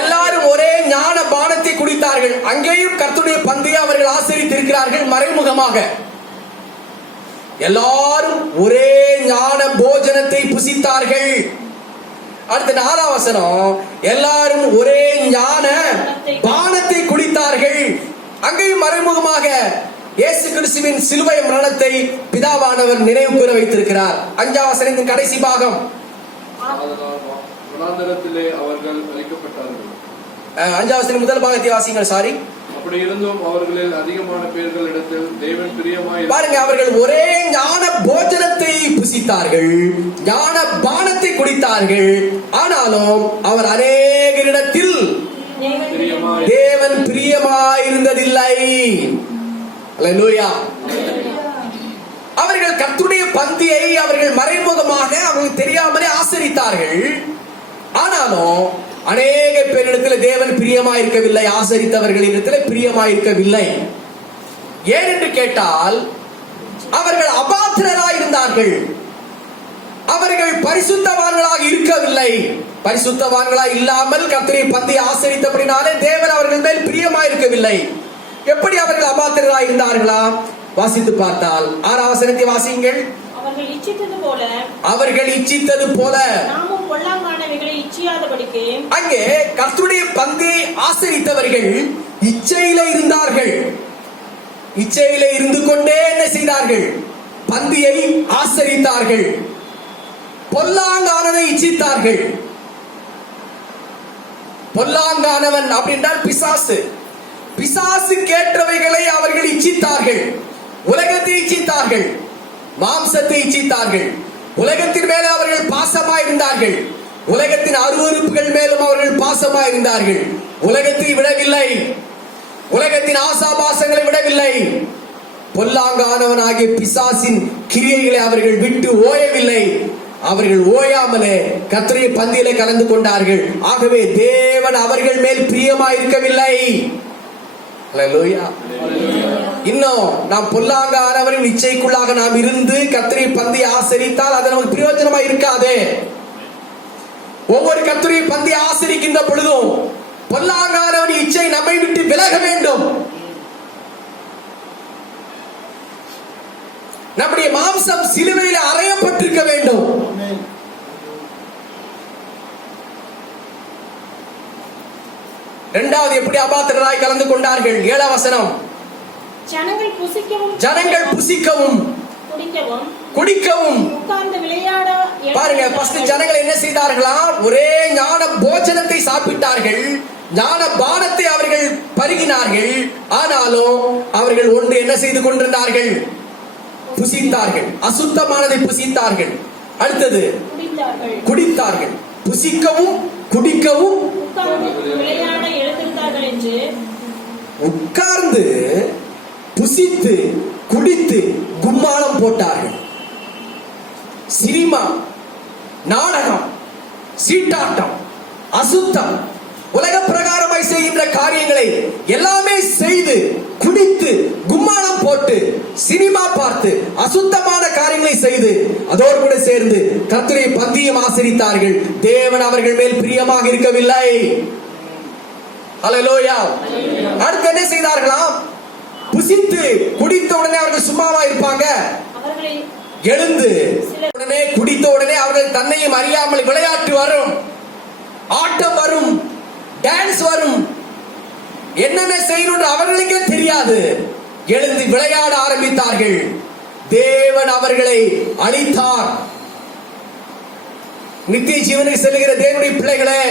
எல்லாரும் ஒரே ஞான பானத்தை குடித்தார்கள். அங்கேயும் கர்த்தருடைய பந்தியை அவர்கள் ஆசரித்திருக்கிறார்கள் மறைமுகமாக. எல்லாரும் ஒரே ஞான போஜனத்தை புசித்தார்கள். அடுத்த 4ஆம் வசனம், எல்லாரும் ஒரே ஞான பானத்தை குடித்தார்கள். அங்கேயும் மறைமுகமாக இயேசு கிறிஸ்துவின் சிலுவை மரணத்தை பிதாவானவர் நினைவு கூற வைத்திருக்கிறார். 5ஆம் வசனத்தின் கடைசி பாகம், வனாந்தரத்திலே அவர்கள் அழைக்கப்பட்டார்கள். 5ஆம் வசனம் முதல் பாகத்தை வாசிங்கள். சாரி, அப்படி இருந்தும் அவர்களில் அதிகமான பேர்களிடத்தில் தேவன் பிரியமாய் பாருங்க, அவர்கள் ஒரே ஞான போஜனத்தை புசித்தார்கள், ஞான பானத்தை குடித்தார்கள். ஆனாலும் அவர் அநேகரிடத்தில் தேவன் பிரியமாயிருந்ததில்லை. அல்லேலூயா. அவர்கள் கர்த்தருடைய பந்தியை அவர்கள் மறைமுகமாக அவங்களுக்கு தெரியாமலே ஆசரித்தார்கள். ஆனாலும் அநேக பேரிடத்தில் தேவன் பிரியமாயிருக்கவில்லை, ஆசரித்தவர்களிடத்தில் பிரியமாயிருக்கவில்லை. ஏன் என்று கேட்டால், அவர்கள் அபாத்திரராய் இருந்தார்கள், அவர்கள் பரிசுத்தவான்களாக இருக்கவில்லை. பரிசுத்தவான்களாக இல்லாமல் கர்த்தருடைய பந்தியை ஆசரித்தபடினாலே தேவன் அவர்கள் மேல் பிரியமாயிருக்கவில்லை. எப்படி அவர்கள் அபாத்திரராய் இருந்தார்களா? வாசித்து பார்த்தால் 6ஆம் வசனத்தை வாசியுங்கள். அவர்கள் இச்சித்தது போல நாமும் பொல்லாங்கானவைகளை இச்சியாதபடிக்கு. அங்கே கர்த்தருடைய பந்தியை ஆசரித்தவர்கள் இச்சையில இருந்தார்கள். இச்சையில இருந்து கொண்டே என்ன செய்தார்கள்? பந்தியை ஆசரித்தார்கள். பொல்லாங்கானதை இச்சித்தார்கள். பொல்லாங்கானவன் அப்படின்றால் பிசாசு. பிசாசு கேட்டவைகளை அவர்கள் இச்சித்தார்கள். உலகத்தை இச்சித்தார்கள், மாம்சத்தை இச்சித்தார்கள். உலகத்தின் மேலே அவர்கள் பாசமாய் இருந்தார்கள். உலகத்தின் அருவருப்புகள் மேலும் அவர்கள் பாசமாய் இருந்தார்கள். உலகத்தை விடவில்லை, உலகத்தின் ஆசாபாசங்களை விடவில்லை. பொல்லாங்கானவனாகிய பிசாசின் கிரியைகளை அவர்கள் விட்டு ஓயவில்லை. அவர்கள் ஓயாமலே கர்த்தருடைய பந்தியிலே கலந்து கொண்டார்கள். ஆகவே தேவன் அவர்கள் மேல் பிரியமாயிருக்கவில்லை. அல்லேலூயா. இன்னும் நாம் பொல்லாங்கானவரின் இச்சைக்குள்ளாக நாம் இருந்து கர்த்தருடைய பந்தியை ஆசரித்தால் அது நமக்கு பிரயோஜனமா இருக்காது. ஒவ்வொரு கர்த்தருடைய பந்தியை ஆசரிக்கின்ற பொழுதும் பொல்லாங்கானவரின் இச்சை நம்மை விட்டு விலக வேண்டும். நம்முடைய மாம்சம் சிலுவையில் அறையப்பட்டிருக்க வேண்டும். இரண்டாவது எப்படி அபாத்திரராய் கலந்து கொண்டார்கள்? 7ஆம் வசனம், ஜனங்கள் புசிக்கவும் குடிக்கவும் உட்கார்ந்து விளையாட. பாருங்க, ஃபர்ஸ்ட் ஜனங்கள் என்ன செய்தார்களா? ஒரே ஞான போஜனத்தை சாப்பிட்டார்கள், ஞான பானத்தை அவர்கள் பருகினார்கள். ஆனாலும் அவர்கள் ஒன்று என்ன செய்து கொண்டிருந்தார்கள்? புசித்தார்கள், அசுத்தமானதை புசித்தார்கள். அடுத்தது குடித்தார்கள். புசிக்கவும் குடிக்கவும் விளையாட எழுந்திருந்தார்கள் என்று உட்கார்ந்து புசித்து குடித்து கும்மாளம் போட்டார்கள். சினிமா, நாடகம், சீட்டாட்டம், அசுத்தம், உலக பிரகாரமாய் செய்கின்ற காரியங்களை எல்லாமே செய்து குடித்து கும்மாளம் போட்டு சினிமா பார்த்து அசுத்தமான காரியங்களை செய்து அதோடு கூட சேர்ந்து கர்த்தருடைய பந்தியும் ஆசரித்தார்கள். தேவன் அவர்கள் மேல் பிரியமாக இருக்கவில்லை. அல்லேலூயா. அடுத்து என்ன செய்தார்களாம்? புசித்து குடித்த உடனே அவர்கள் சும்மாவா இருப்பாங்க? எழுந்து உடனே குடித்த உடனே அவர்கள் தன்னையும் அறியாமல் விளையாட்டு வரும், ஆட்டம் வரும், டான்ஸ் வரும், என்னென்ன செய்யணும் அவர்களுக்கே தெரியாது. எழுந்து விளையாட ஆரம்பித்தார்கள். தேவன் அவர்களை அழித்தார். நித்திய ஜீவனுக்கு செல்லுகிற தேவனுடைய பிள்ளைகளே,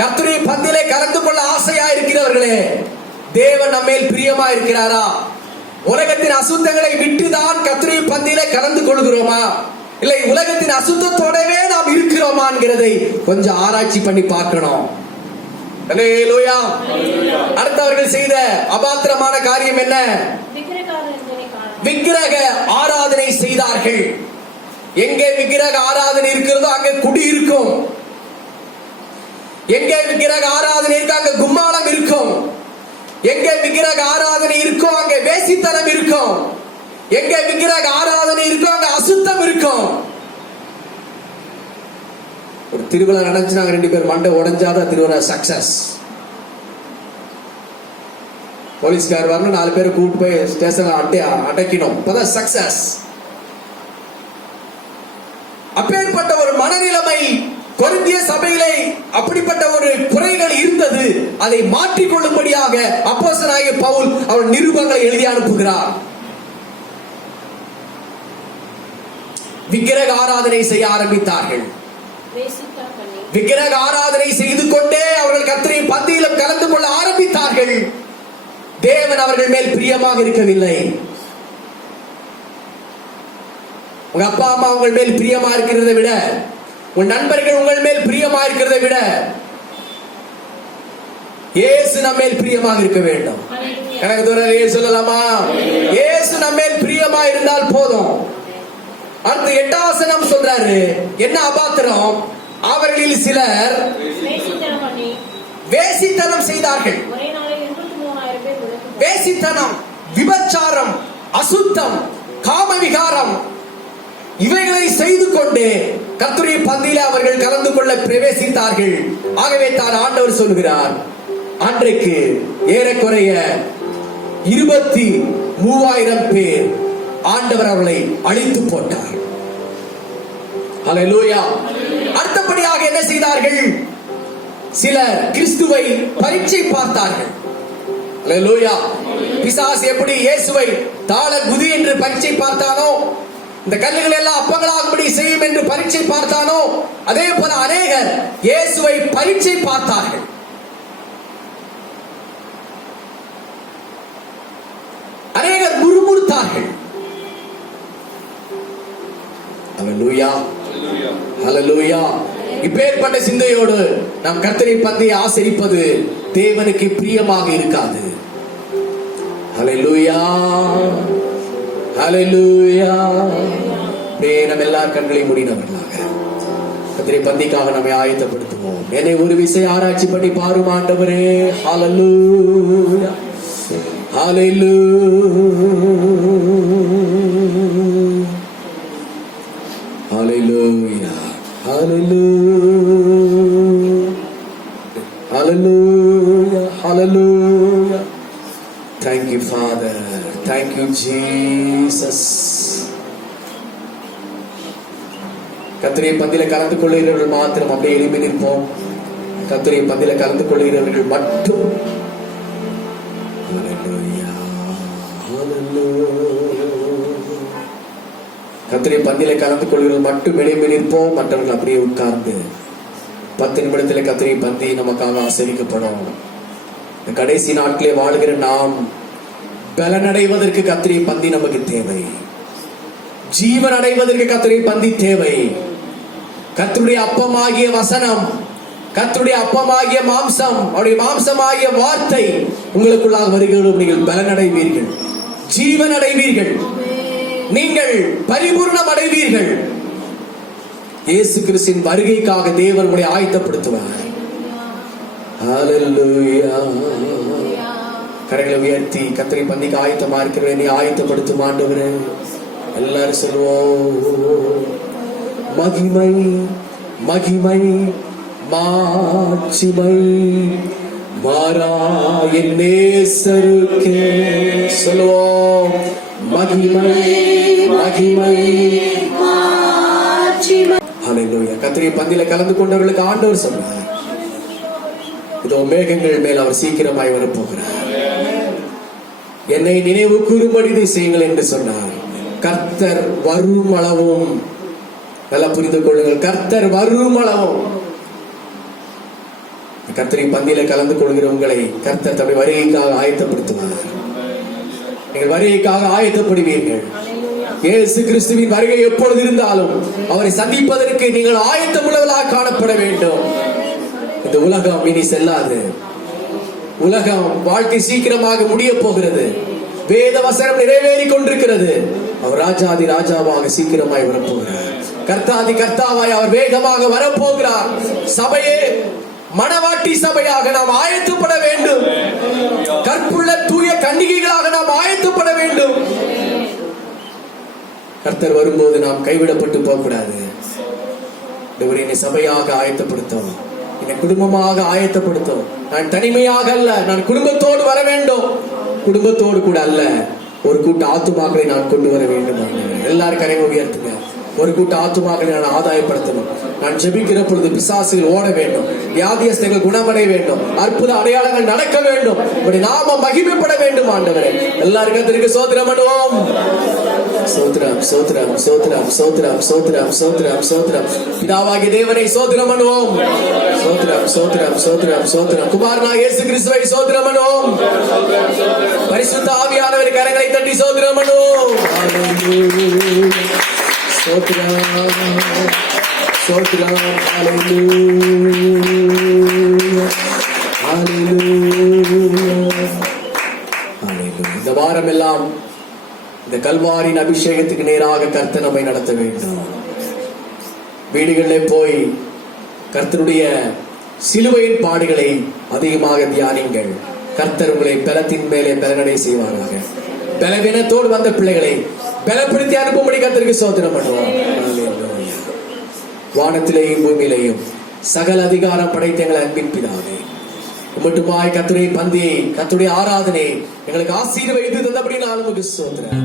கர்த்தருடைய பந்தியிலே கலந்து கொள்ள ஆசையா இருக்கிறவர்களே, தேவன் நம்மேல் பிரியமா இருக்கிறாரா? உலகத்தின் அசுத்தங்களை விட்டுதான் கர்த்தருடைய பந்தியிலே கலந்து கொள்கிறோமா, இல்லை உலகத்தின் அசுத்தத்தோடவே நாம் இருக்கிறோமா என்கிறதை கொஞ்சம் ஆராய்ச்சி பண்ணி பார்க்கணும். அல்லேலூயா. அடுத்தவர்கள் செய்த அபாத்திரமான காரியம் என்ன? விக்கிரக ஆராதனை செய்தார்கள். எங்கே விக்கிரக ஆராதனை இருக்கிறதோ அங்கே குடி இருக்கும். எங்கே விக்கிரக ஆராதனை இருக்கோ அங்கே கும்மாளம் இருக்கும். எங்கே விக்கிரக ஆராதனை இருக்கோ அங்கே வேசித்தனம் இருக்கும். எங்கே விக்கிரக ஆராதனை இருக்கோ அங்கே அசுத்தம் இருக்கும். ஒரு திருவிழா நடந்துச்சு, நாங்க 2 பேர் மண்டை உடைஞ்சாதான் திருவிழா சக்சஸ். போலீஸ்கார் வரணும், 4 பேரை கூப்பிட்டு போய் ஸ்டேஷன்ல அடைக்கணும், இப்பதான் சக்சஸ். அப்பேற்பட்ட ஒரு மனநிலைமை கொரிந்திய சபையிலே அப்படிப்பட்ட ஒரு குறைகள் இருந்தது. அதை மாற்றிக் கொள்ளும்படியாக அப்போஸ்தலனாகிய பவுல் அவர் நிருபங்களை எழுதி அனுப்புகிறார். விக்கிரக ஆராதனை செய்ய ஆரம்பித்தார்கள். விக்கிரக ஆராதனை செய்து கொண்டே அவர்கள் கர்த்தருடைய பந்தியிலும் கலந்து கொள்ள ஆரம்பித்தார்கள். தேவன் அவர்கள் மேல் பிரியமாக இருக்கவில்லை. உங்க அப்பா அம்மா உங்கள் மேல் பிரியமா இருக்கிறதை விட, உன் நண்பர்கள் உங்கள் மேல் பிரியமா இருக்கிறதை விட இயேசு நம்ம மேல் பிரியமாக இருக்க வேண்டும். எனக்கு தூரம் சொல்லலாமா? இயேசு நம்ம மேல் பிரியமா இருந்தால் போதும். அடுத்த 8ஆம் வசனம் சொல்றாரு, என்ன அபாத்திரம்? அவர்களில் சிலர் வேசித்தனம் செய்தார்கள். வேசித்தனம், விபச்சாரம், அசுத்தம், காமவிகாரம் இவைகளை செய்து கொண்டு கர்த்தருடைய பந்தியிலே அவர்கள் கலந்து கொள்ள பிரவேசித்தார்கள். ஆகவே தான் ஆண்டவர் சொல்கிறார், அன்றைக்கு ஏறக்குறைய 23,000 பேர் ஆண்டவர் அவர்களை அழித்து போட்டார். ஹல்லேலூயா. அடுத்தபடியாக என்ன செய்தார்கள்? சிலர் கிறிஸ்துவை பரீட்சை பார்த்தார்கள். ஹல்லேலூயா. பிசாசு எப்படி இயேசுவை தாள குதி என்று பரீட்சை பார்த்தானோ, இந்த கல்லுகள் எல்லாம் அப்பங்களாகும்படி செய்யும் என்று பரீட்சை பார்த்தானோ, அதே போல அநேகர் இயேசுவை பரீட்சை பார்த்தார்கள். அநேகர் முறுமுறுத்தார்கள். ஹல்லேலூயா, ஹல்லேலூயா. இப்பேற்பட்ட சிந்தையோடு நாம் கர்த்தருடைய பந்தியை ஆசரிப்பது தேவனுக்கு பிரியமாக இருக்காது. ஹல்லேலூயா, ஹல்லேலூயா. நம்ம எல்லார் கண்களையும் மூடினவர்களாக கர்த்தருடைய பந்திக்காக நம்மை ஆயத்தப்படுத்துவோம். என்னை ஒரு விசை ஆராய்ச்சி பண்ணி பாரும் ஆண்டவரே. ஹல்லேலூயா, ஹல்லேலூயா, ஹல்லேலூயா, ஹல்லேலூயா, ஹல்லேலூயா. Thank you, Father. Thank you, Jesus. கர்த்தருடைய பந்தியில கலந்து கொள்கிறவர்கள் மாத்திரம் அப்படியே எழுப்பி நிற்போம். கர்த்தருடைய பந்தியில கலந்து கொள்கிறவர்கள் மட்டும். ஹல்லேலூயா, ஹல்லேலூயா. கர்த்தருடைய பந்தியில கலந்து கொள்கிறவர்கள் மட்டும் எழுப்பி நிற்போம். மற்றவர்கள் அப்படியே உட்கார்ந்து 10 நிமிடத்தில் கர்த்தருடைய பந்தி நமக்காக ஆசரிக்கப்படும். இந்த கடைசி நாட்களே வாழ்கிற நாம் பலனடைவதற்கு கர்த்தருடைய பந்தி நமக்கு தேவை. ஜீவன் அடைவதற்கு கர்த்தருடைய பந்தி தேவை. கர்த்தருடைய அப்பமாகிய வசனம், கர்த்தருடைய அப்பமாகிய மாம்சம், அவருடைய மாம்சமாகிய வார்த்தை உங்களுக்குள்ளாக வருகிறது. நீங்கள் பலனடைவீர்கள், ஜீவன் அடைவீர்கள், நீங்கள் பரிபூர்ணம் அடைவீர்கள். இயேசு கிறிஸ்துவின் வருகைக்காக தேவன் உங்களை ஆயத்தப்படுத்துவார். ஹல்லேலூயா. கரங்களை உயர்த்தி கர்த்தருடைய பந்திக்கு ஆயத்தமா இருக்கிறேன், நீ ஆயத்தப்படுத்தும் ஆண்டவரே. எல்லாரும் சொல்லுவோம், மகிமை மகிமை மாட்சிமை மாறாயின் நேசருக்கே. சொல்லுவோம், மகிமை மகிமை மாட்சிமை. ஹல்லேலூயா. கர்த்தருடைய பந்தியில கலந்து கொண்டவர்களுக்கு ஆண்டவர் சொன்னார், இதோ மேகங்கள் மேல் அவர் சீக்கிரமாய் வரப்போகிறார், என்னை நினைவு கூறும்படி இதை செய்யுங்கள் என்று சொன்னார். கர்த்தர் வரும் அளவும், நல்லா புரிந்து கொள்ளுங்கள், கர்த்தர் வரும் அளவும் கர்த்தரின் பந்தியில கலந்து கொள்கிற உங்களை கர்த்தர் தம்முடைய வருகைக்காக ஆயத்தப்படுத்துவார். நீங்கள் வருகைக்காக ஆயத்தப்படுவீர்கள். இயேசு கிறிஸ்துவின் வருகை எப்பொழுது இருந்தாலும் அவரை சந்திப்பதற்கு நீங்கள் ஆயத்தமுள்ளவர்களாக காணப்பட வேண்டும். இந்த உலகம் இனி செல்லாது. உலகம் வாழ்க்கை சீக்கிரமாக முடிய போகிறது. வேத வசனம் நிறைவேறி கொண்டிருக்கிறது. அவர் ராஜாதி ராஜாவாக சீக்கிரமாய் வரப்போகிறார். கர்த்தாதி கர்த்தாவாய் அவர் வேகமாக வரப்போகிறார். சபையே, மணவாட்டி சபையாக நாம் ஆயத்தப்பட வேண்டும். கற்புள்ள தூய கன்னிகைகளாக நாம் ஆயத்தப்பட வேண்டும். கர்த்தர் வரும்போது நாம் கைவிடப்பட்டு போகக்கூடாது. என்னை சபையாக ஆயத்தப்படுத்தும், என்னை குடும்பமாக ஆயத்தப்படுத்தும். நான் தனிமையாக அல்ல, நான் குடும்பத்தோடு வர வேண்டும். குடும்பத்தோடு கூட அல்ல, ஒரு கூட்ட ஆத்துமாக்களை நான் கொண்டு வர வேண்டும். எல்லாரும் கரையை உயர்த்துங்க. ஒரு கூட்ட ஆத்துமாக்களை நான் ஆதாயப்படுத்தணும். நான் ஜெபிக்கிற பொழுது பிசாசுகள் ஓட வேண்டும், வியாதியஸ்தர்கள் குணமடைய வேண்டும், அற்புத அடையாளங்கள் நடக்க வேண்டும், இப்படி நாம மகிமைப்பட வேண்டும் ஆண்டவரே. எல்லாரும் கர்த்தருக்கு ஸ்தோத்திரம் பண்ணுவோம். ஸ்தோத்திரம் ஸ்தோத்திரம் ஸ்தோத்திரம் ஸ்தோத்திரம் ஸ்தோத்திரம் ஸ்தோத்திரம் ஸ்தோத்திரம். பிதாவாகிய தேவனை ஸ்தோத்திரம் பண்ணுவோம். ஸ்தோத்திரம் ஸ்தோத்திரம் ஸ்தோத்திரம் ஸ்தோத்திரம். குமாரனாகிய இயேசு கிறிஸ்துவை ஸ்தோத்திரம் பண்ணுவோம். பரிசுத்த ஆவியானவரை கரங்களை தட்டி ஸ்தோத்திரம் பண்ணுவோம். ஸ்தோத்திரம் ஸ்தோத்திரம். ஹல்லேலூயா ஹல்லேலூயா ஹல்லேலூயா. இந்த வாரம் எல்லாம் இந்த கல்வாரின் அபிஷேகத்துக்கு நேராக கர்த்தர் நம்மை நடத்த வேண்டும். வீடுகளிலே போய் கர்த்தருடைய சிலுவையின் பாடுகளை அதிகமாக தியானிங்கள். கர்த்தர் உங்களை பலத்தின் மேலே பலனடை செய்வாராக. பலவீனத்தோடு வந்த பிள்ளைகளை பலப்படுத்தி அனுப்பும்படி கர்த்தருக்கு ஸ்தோத்திரம் பண்ணுவோம். ஹல்லேலூயா. வானத்திலேயும் பூமியிலேயும் சகல அதிகாரம் படைத்த எங்கள் அன்பின் பிதாவே, மட்டுமாய் கர்த்தருடைய பந்தியை, கர்த்தருடைய ஆராதனை எங்களுக்கு ஆசீர்வதித்து தந்தபடி நான் உமக்கு ஸ்தோத்திரம்.